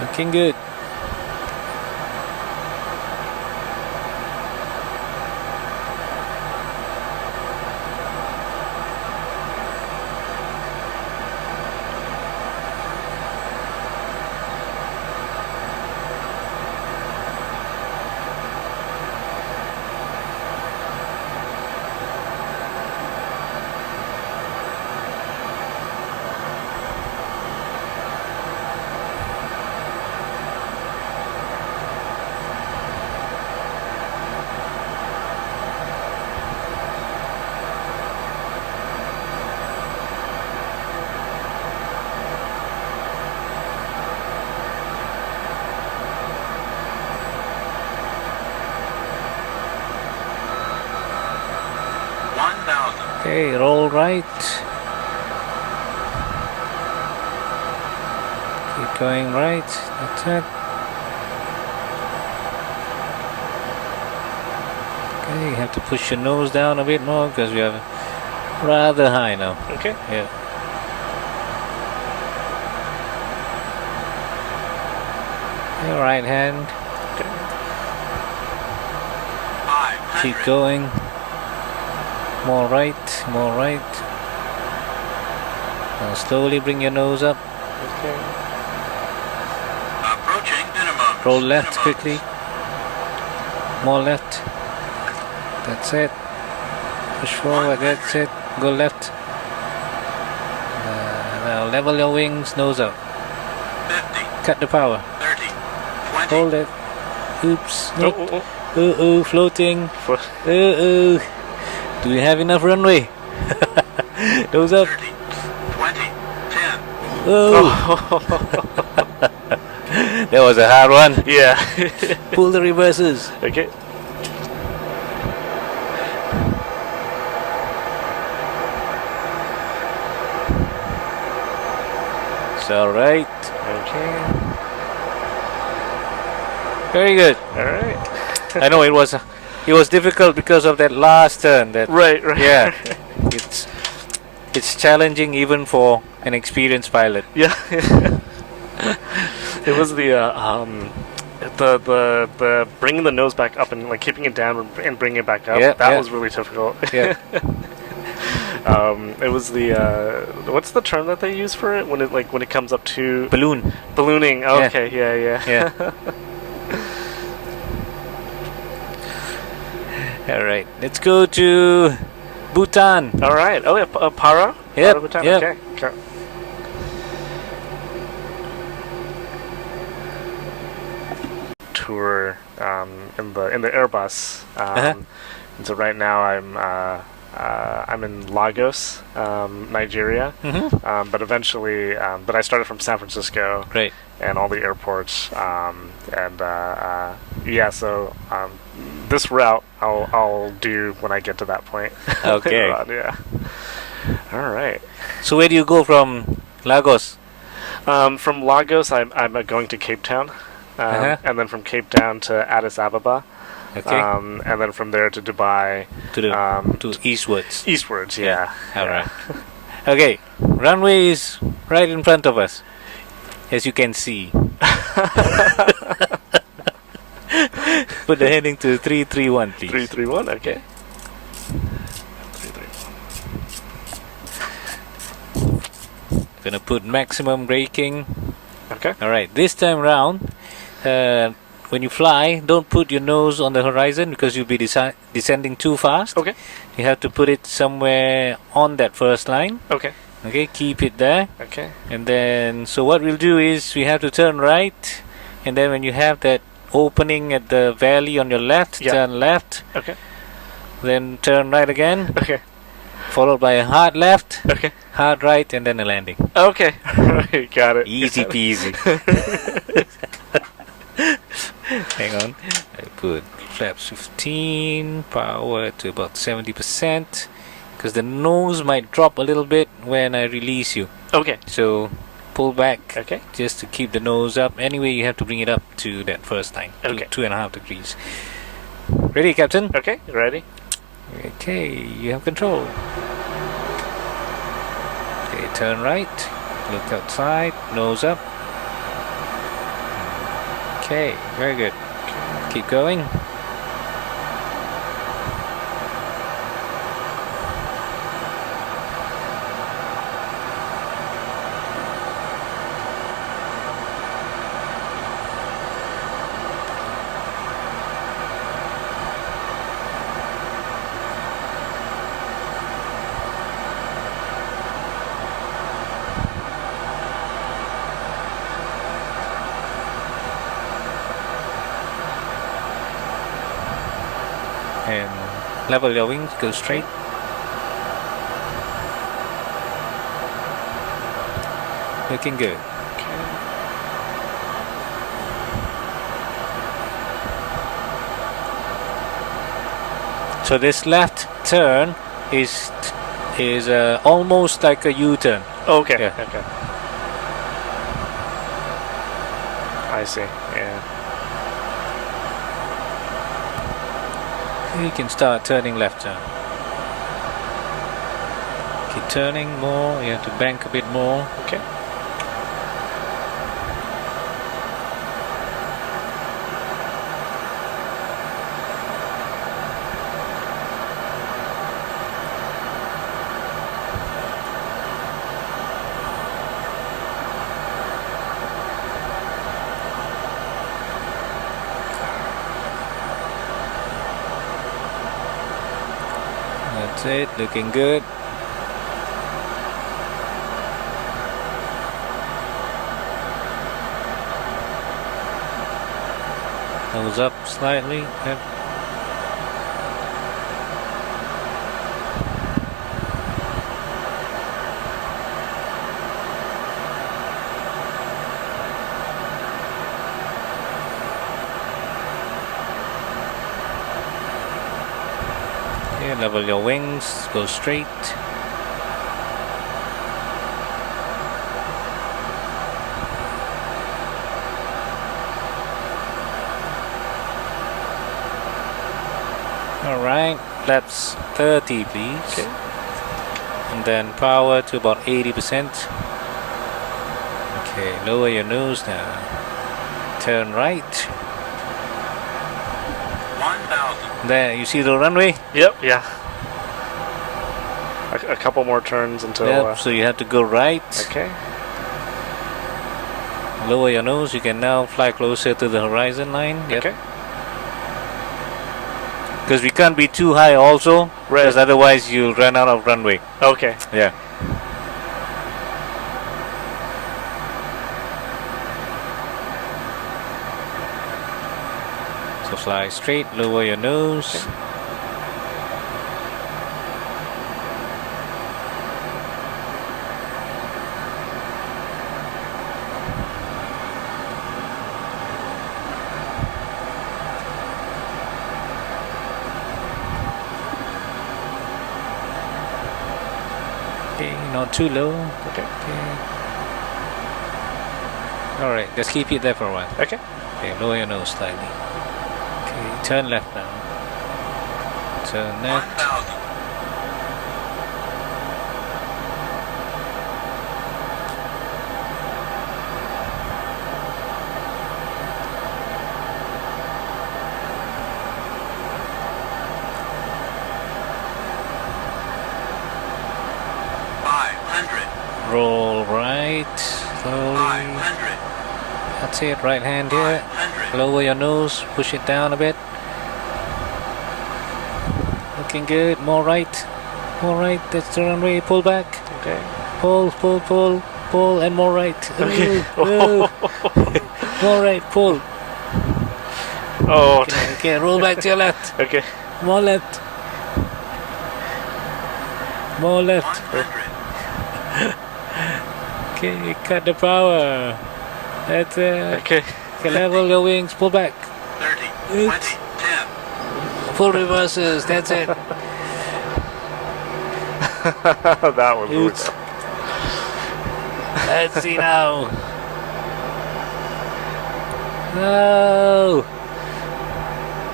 Looking good. Okay, roll right. Keep going right. That's it. Okay, you have to push your nose down a bit more because we have rather high now. Okay. Yeah. Your right hand. Okay. 500. Keep going. More right, more right. Now slowly bring your nose up. Okay. Approaching minimums. Roll left Minimums. quickly. More left. That's it. Push forward, that's it. Go left. Now level your wings, nose up. 50, Cut the power. 30, 20. Hold it. Oops. Oh, Nope. oh, oh. Floating. For- Do we have enough runway? Nose up. 30, 20, 10. Oh. That was a hard one. Yeah. Pull the reverses. Okay. It's alright. Okay. Very good. All right. I know it was difficult because of that last turn. That Right. Right. yeah, it's challenging even for an experienced pilot. Yeah. It was the bringing the nose back up and like keeping it down and bringing it back up. Yeah, that yeah. was really difficult. Yeah. It was the what's the term that they use for it when it comes up to Balloon. ballooning? Oh, Yeah. okay, yeah. Yeah. All right. Let's go to Bhutan. All right. Oh yeah, Para. Yep, Para Bhutan. yep. Okay. Tour in the Airbus. Uh-huh. And so right now I'm in Lagos, Nigeria. Mm-hmm. But eventually, but I started from San Francisco Great. and all the airports. Yeah. So this route I'll do when I get to that point. Okay. Later on, yeah. All right. So where do you go from Lagos? From Lagos, I'm going to Cape Town, Uh-huh. and then from Cape Town to Addis Ababa, Okay. and then from there to Dubai, to the to to eastwards. eastwards. Yeah. All yeah. right. Okay. Runway is right in front of us, as you can see. Put the heading to 331, please. 331. Okay. 331. Gonna put maximum braking. Okay. All right. This time round, when you fly, don't put your nose on the horizon because you'll be descending too fast. Okay. You have to put it somewhere on that first line. Okay. Okay. Keep it there. Okay. And then, so what we'll do is we have to turn right, and then when you have that opening at the valley on your left, Yeah. turn left, Okay. then turn right again, Okay. followed by a hard left, Okay. hard right, and then a landing. Okay. Right. Got it. Easy peasy. Hang on. I put flaps 15, power to about 70%, because the nose might drop a little bit when I release you. Okay. So pull back. Okay. Just to keep the nose up. Anyway, you have to bring it up to that first line. Okay. 2.5 degrees. Ready, Captain? Okay. Ready? Okay, you have control. Okay, turn right. Look outside. Nose up. Okay, very good. Keep going. And level your wings, go straight. Looking good. So this left turn is almost like a U-turn. Okay. Yeah. Okay. I see. Yeah. You can start turning left turn. Keep turning more. You have to bank a bit more. Okay. That's it. Looking good. Nose up slightly. Yep. Okay, level your wings. Go straight. Alright, flaps 30 please. Okay. And then power to about 80%. Okay, lower your nose now. Turn right. 1,000. There, you see the runway? Yep. Yeah. A couple more turns until. Yep, so you have to go right. Okay. Lower your nose, you can now fly closer to the horizon line. Yep. Okay. Because we can't be too high also, Right. because otherwise you'll run out of runway. Okay. Yeah. So fly straight, lower your nose. Okay. Okay, not too low. Okay. Okay. Alright, just keep it there for a while. Okay. Okay, lower your nose slightly. Okay, turn left now. Turn left. 1,000. Roll right, slowly. 500. That's it, right hand here. 500. Lower your nose, push it down a bit. Looking good, more right. More right, that's the runway, pull back. Okay. Pull, pull, pull, pull, and more right. Okay. Ooh, ooh. More right, pull. Oh. Okay, roll back to your left. Okay. More left. More left. 100. Okay, cut the power. That's it. Okay. Okay, level your wings, pull back. 30. Oops. 20. 10. Full reverses, that's it. That one Oops. moved. Let's see now. No.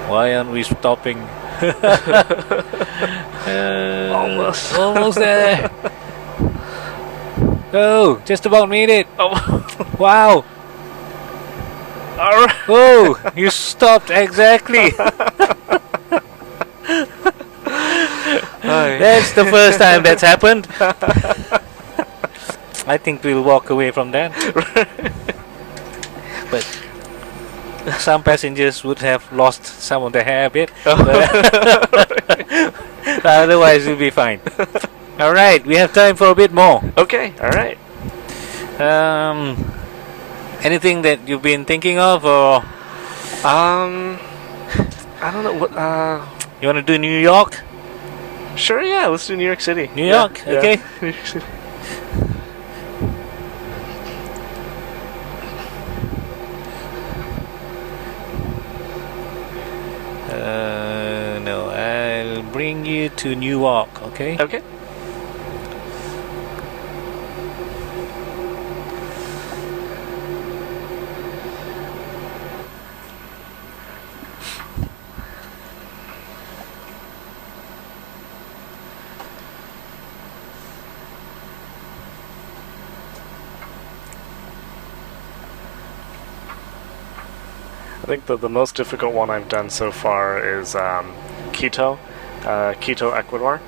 Why aren't we stopping? Almost. Almost there. Oh, just about made it. Oh. Wow. All right. Oh, you stopped exactly. That's the first time that's happened. I think we'll walk away from that. But some passengers would have lost some of their hair a bit. Otherwise, we'll be fine. All right, we have time for a bit more. Okay. All right. Anything that you've been thinking of, or I don't know what. you want to do New York? Sure. Yeah. Let's do New York City. New York, Yeah, okay. New York City. No, I'll bring you to New York, okay? Okay. I think the most difficult one I've done so far is Quito, Ecuador.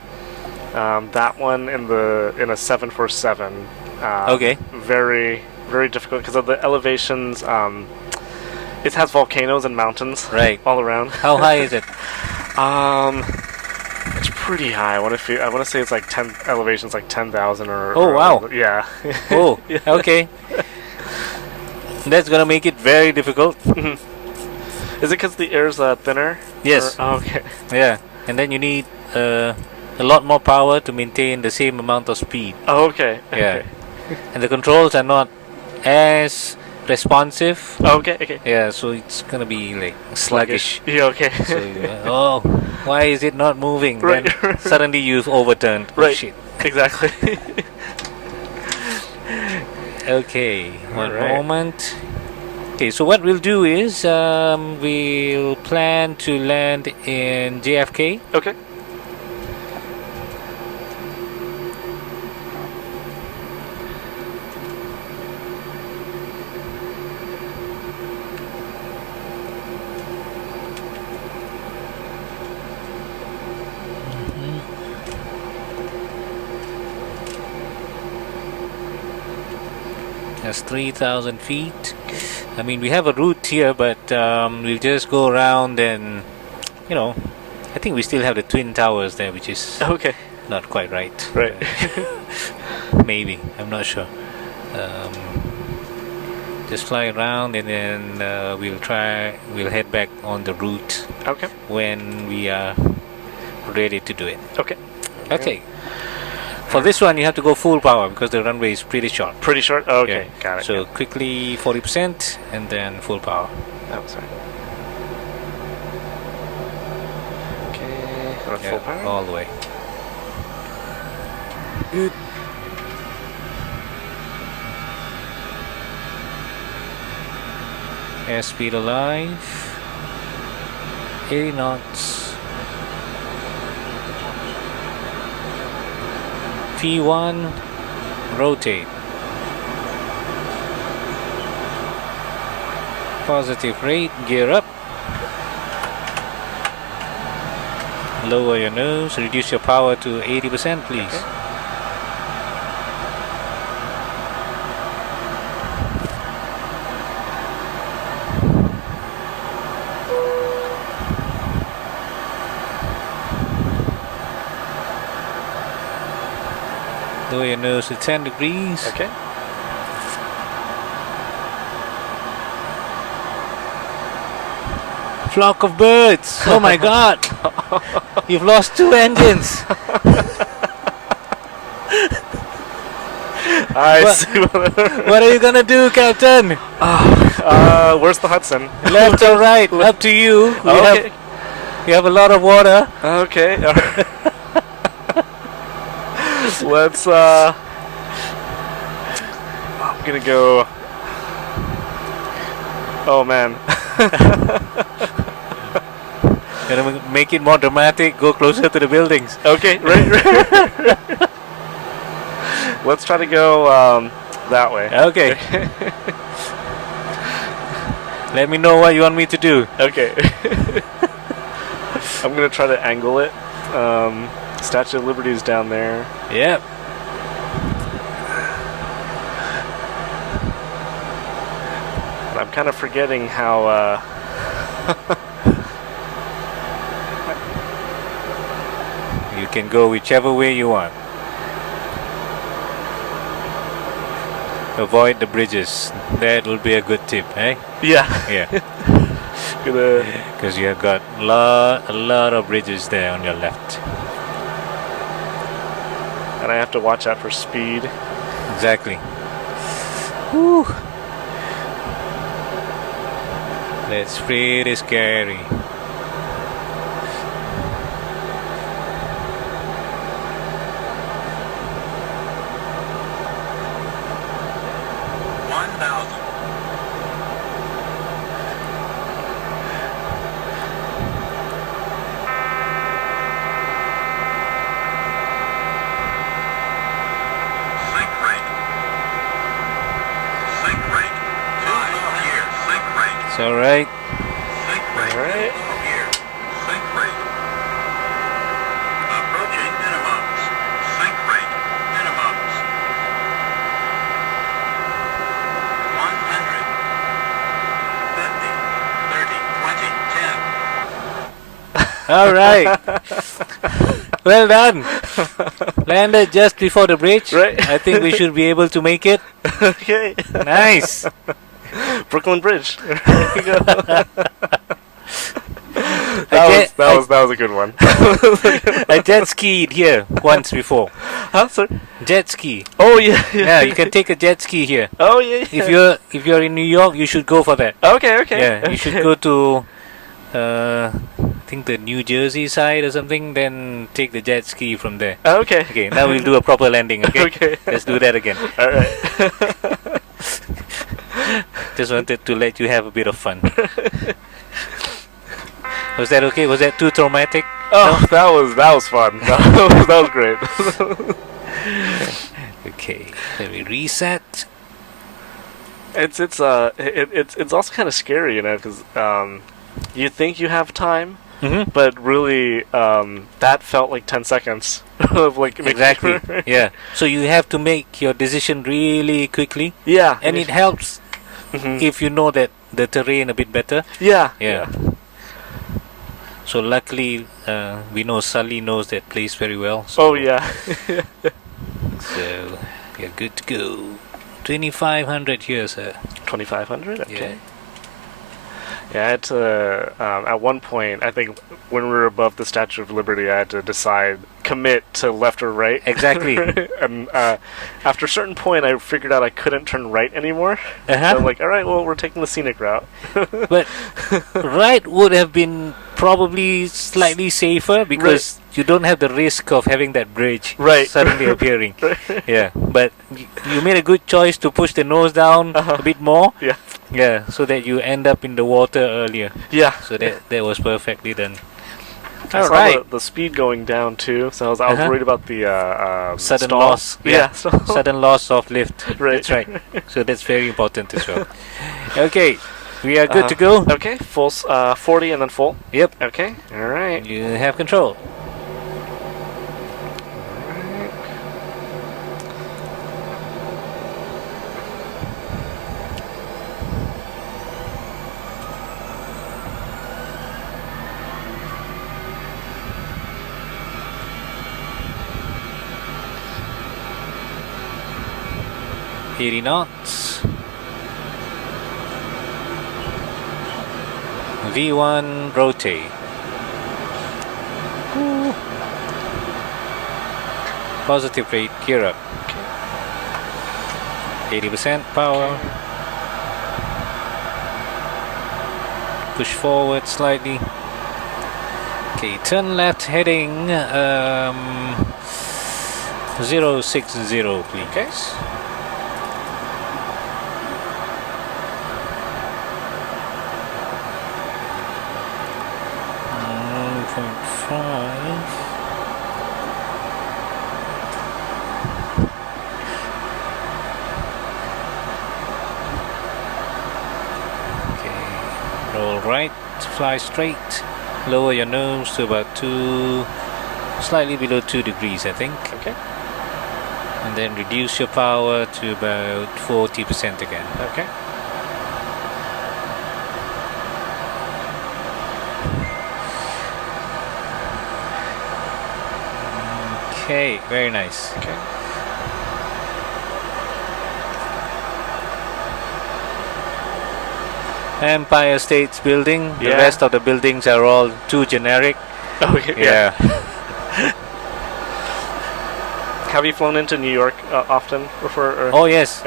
That one in a 747. Okay. Very very difficult because of the elevations. It has volcanoes and mountains Right. all around. How high is it? It's pretty high. I want to say it's like 10 elevations, like 10,000 or. Oh, wow. Yeah. Oh, Yeah. okay. That's gonna make it very difficult. Is it because the air's thinner? Yes. Oh, okay. Yeah, and then you need a lot more power to maintain the same amount of speed. Oh, okay. Yeah. And the controls are not as responsive. Oh, okay. Okay. Yeah, so it's gonna be like sluggish. Yeah. Okay. So, oh, why is it not moving? Right, Then right. suddenly you've overturned. Oh, Right. shit. Exactly. Okay, one Alright. moment. Okay, so what we'll do is we'll plan to land in JFK. Okay. That's 3,000 feet. I mean, we have a route here, but we'll just go around and, I think we still have the Twin Towers there, which is Okay. not quite right. Right. Maybe, I'm not sure. Just fly around and then we'll head back on the route Okay. when we are ready to do it. Okay. Okay. For this one, you have to go full power because the runway is pretty short. Pretty short. Oh, okay. Yeah. Got it. So quickly 40% and then full power. Oh, sorry. Okay. Full Yeah, power. all the way. Good. Airspeed alive. 80 knots. P1, rotate. Positive rate, gear up. Lower your nose, reduce your power to 80%, please. Okay. Lower your nose to 10 degrees. Okay. Flock of birds! Oh my god! You've lost 2 engines! I What? see. What are you gonna do, Captain? Where's the Hudson? Left or right? Up to you. Okay. We have a lot of water. Okay. Let's. I'm gonna go. Oh man. Gonna make it more dramatic. Go closer to the buildings. Okay, right. Let's try to go that way. Okay. Let me know what you want me to do. Okay. I'm gonna try to angle it. Statue of Liberty is down there. Yep. And I'm kind of forgetting how. You can go whichever way you want. Avoid the bridges. That will be a good tip, eh? Yeah. Yeah. Gonna. Because you have got a lot of bridges there on your left. And I have to watch out for speed. Exactly. Whew. That's pretty scary. It's all right. Alright. Approaching minimums. Sync rate minimums. 100. 50. 30. 20. 10. All right. Well done. Landed just before the bridge. Right. I think we should be able to make it. Okay. Nice. Brooklyn Bridge. There you go. That was a good one. I jet skied here once before. Huh, sir? Jet ski. Oh yeah. Yeah, you can take a jet ski here. Oh yeah. If you're in New York, you should go for that. Okay. Yeah, you should go to I think the New Jersey side or something, then take the jet ski from there. Okay. Okay, now we'll do a proper landing, okay? Okay. Let's do that again. All right. Just wanted to let you have a bit of fun. Was that okay? Was that too traumatic? Oh, that was fun. That was great. Okay, let me reset. It's also kind of scary, you know, because you think you have time, Mm-hmm. but really that felt like 10 seconds of like making Exactly. sure. Yeah. So you have to make your decision really quickly, Yeah. and it helps Mhm. if you know that the terrain a bit better. Yeah. Yeah. So luckily, we know Sully knows that place very well. So, Oh yeah. So you're good to go. 2,500 here, sir. 2,500. Okay. Yeah. Yeah, I had to, at one point, I think when we were above the Statue of Liberty, I had to commit to left or right. Exactly. And after a certain point, I figured out I couldn't turn right anymore. Uh-huh. So I'm like, all right, well, we're taking the scenic route. But right would have been probably slightly safer because you don't have the risk of having that bridge Right. suddenly appearing. Right. Yeah, but you made a good choice to push the nose down Uh-huh. a bit more. Yeah. Yeah, so that you end up in the water earlier. Yeah. So that was perfectly done. I All saw right. the speed going down too, so I was Uh-huh. worried about the Sudden stall. loss. Yeah. Sudden loss of lift. Right. That's right. So that's very important as well. Okay, we are good to go. Okay, full 40 and then full. Yep. Okay. All right. You have control. $80 knots. V1 rotate. Ooh. Positive rate, gear up. 80% power. Push forward slightly. Okay, turn left heading 060, please. Okay. 2.5. Roll right, fly straight, lower your nose to about slightly below 2 degrees, I think. Okay. And then reduce your power to about 40% again. Okay. Okay, very nice. Okay. Empire State's building. The Yeah. rest of the buildings are all too generic. Okay. Yeah. Have you flown into New York often before? Or? Oh yes.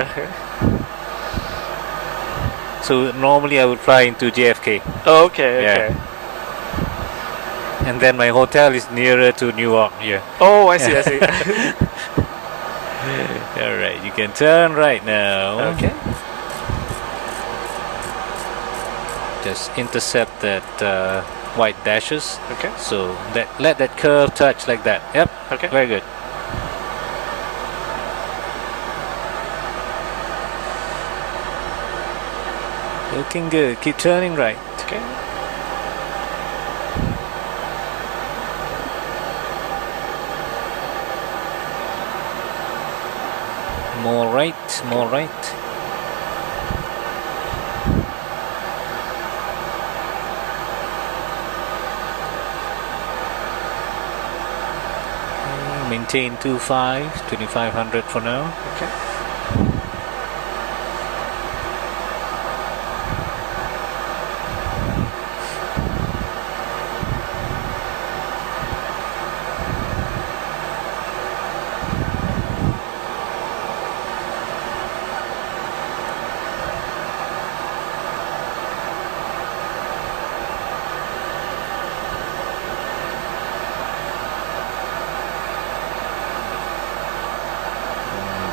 So normally I would fly into JFK, Oh, okay. Yeah. Okay. and then my hotel is nearer to Newark. Yeah. Oh, I see. I see. All right, you can turn right now. Okay. Just intercept that white dashes. Okay. So let that curve touch like that. Yep. Okay. Very good. Looking good. Keep turning right. Okay. More right. More right. Maintain 2500 for now. Okay.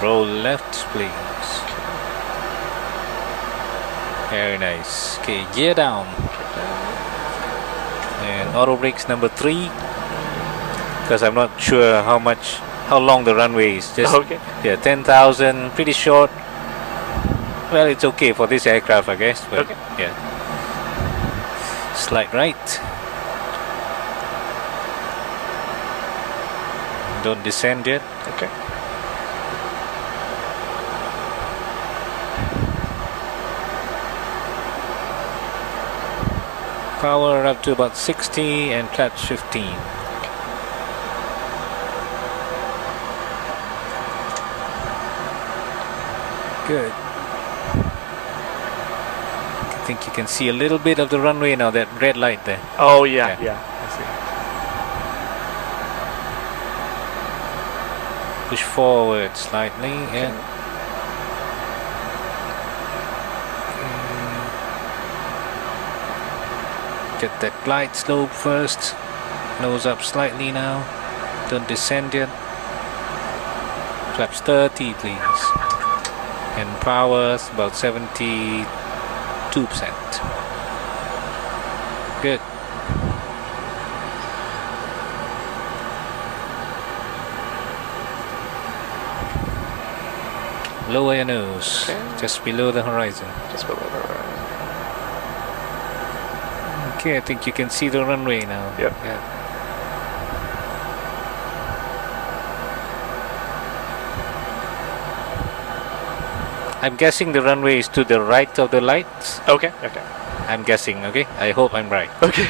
Roll left, please. Very nice. Okay, gear down. And auto brakes number 3. Because I'm not sure how long the runway is. Just Okay. yeah, 10,000, pretty short. Well, it's okay for this aircraft, I guess. But Okay. yeah. Slide right. Don't descend yet. Okay. Power up to about 60 and clutch 15. Good. I think you can see a little bit of the runway now, that red light there. Oh yeah. Yeah. Yeah. I see. Push forward slightly. Yeah. Get that glide slope first. Nose up slightly now. Don't descend yet. Flaps 30, please. And power about 72%. Good. Lower your nose, Okay. just below the horizon. Just below the horizon. Okay, I think you can see the runway now. Yep. Yeah. I'm guessing the runway is to the right of the lights. Okay. Okay. I'm guessing, okay? I hope I'm right. Okay.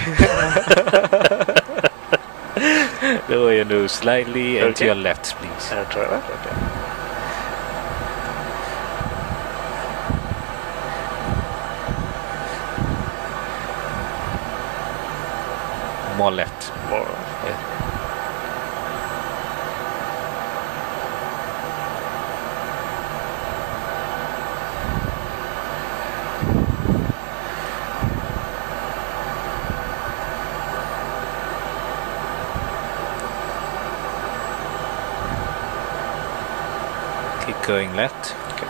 Lower your nose slightly and to Okay. your left, please. Try that. Okay. More left. More. Yeah. Keep going left. Okay.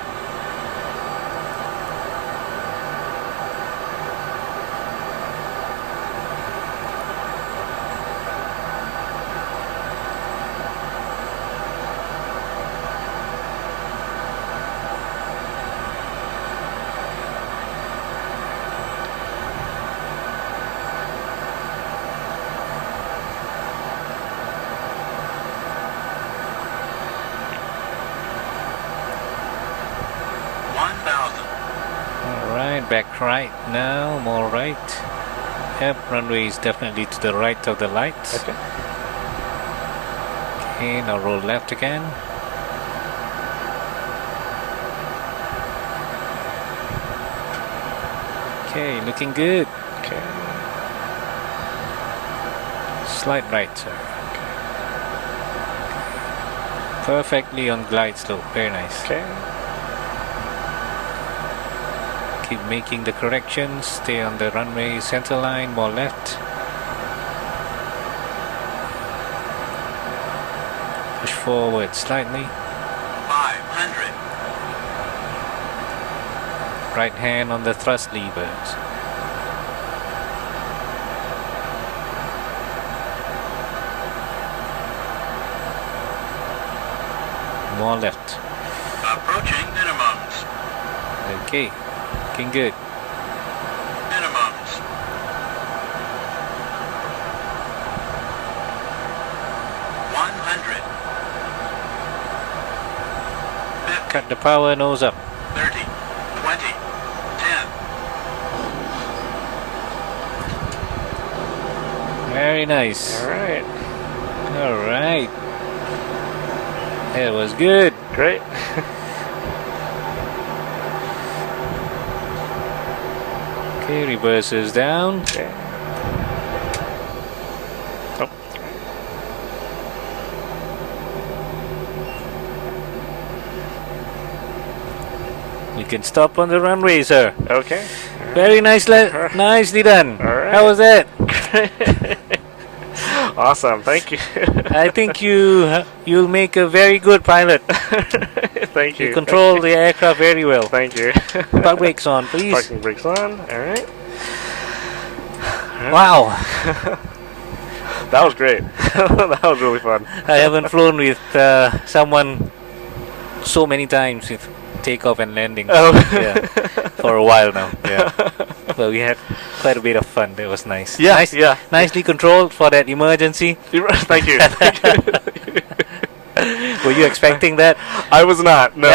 back right now, more right. Yep, runway is definitely to the right of the lights. Okay. Okay, now roll left again. Okay, looking good. Okay. Slight right, sir. Perfectly on glide slope. Very nice. Okay. Keep making the corrections. Stay on the runway center line. More left. Push forward slightly. 500. Right hand on the thrust levers. More left. Approaching minimums. Okay. Looking good. Minimums. $100. 50. Cut the power nose up. 30. 20. 10. Very nice. All right. Alright. That was good. Great. Okay, reverses down. Okay. Oh. We can stop on the runway, sir. Okay. Very nicely done. Alright. How was that? Awesome. Thank you. I think you'll make a very good pilot. Thank you. You control the aircraft very well. Thank you. Park brakes on, please. Parking brakes on. All right. Wow. That was great. That was really fun. I haven't flown with someone so many times with takeoff and landing. Oh. Yeah, for a while now. Yeah, but we had quite a bit of fun. That was nice. Yeah, nice, yeah. Nicely controlled for that emergency. Thank you. Were you expecting that? I was not. No.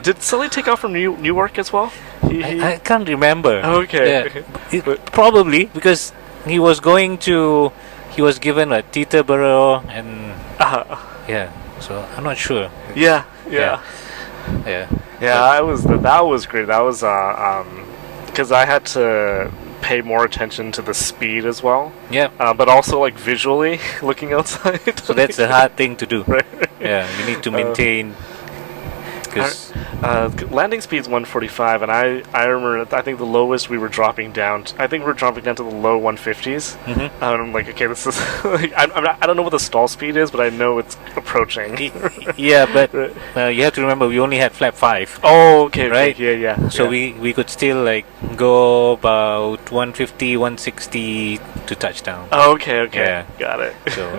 Did Sully take off from Newark as well? I can't remember. Okay. Yeah. Probably because he was given a Teterboro and yeah. So I'm not sure. Yeah. Yeah. That was great. That was because I had to pay more attention to the speed as well. Yeah. But also like visually looking outside. So that's the hard thing to do. Right. Yeah, you need to maintain. Because landing speed's 145, and I remember I think the lowest we were dropping down. I think we were dropping down to the low 150s. Mhm. And I'm like, okay, this is. Like, I don't know what the stall speed is, but I know it's approaching. yeah, but Right. you have to remember we only had flap 5. Oh, okay, Right? yeah. So we could still like go about 150, 160 to touchdown. Oh, okay, Yeah. got it. So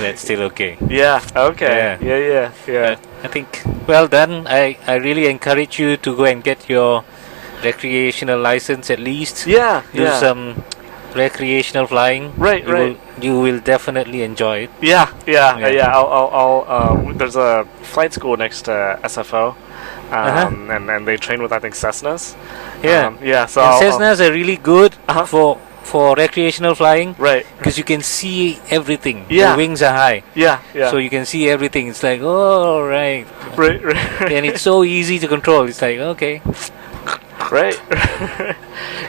that's still okay. Yeah. Okay. Yeah. Yeah. I think well done. I really encourage you to go and get your recreational license at least. Yeah. Do some recreational flying. Right, You will definitely enjoy it. Yeah. Yeah. I'll there's a flight school next to SFO, and they train with I think Cessnas. Yeah. So And I'll- Cessnas are really good Uh-huh. for recreational flying right. because you can see everything. Yeah. The wings are high, Yeah. so you can see everything. It's like, oh, right. Right. And it's so easy to control. It's like, okay. Right.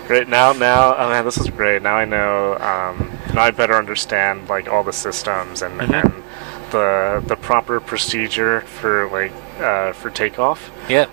Great. Now, oh man, this is great. Now I know. Now I better understand like all the systems and the proper procedure for like for takeoff. Yeah.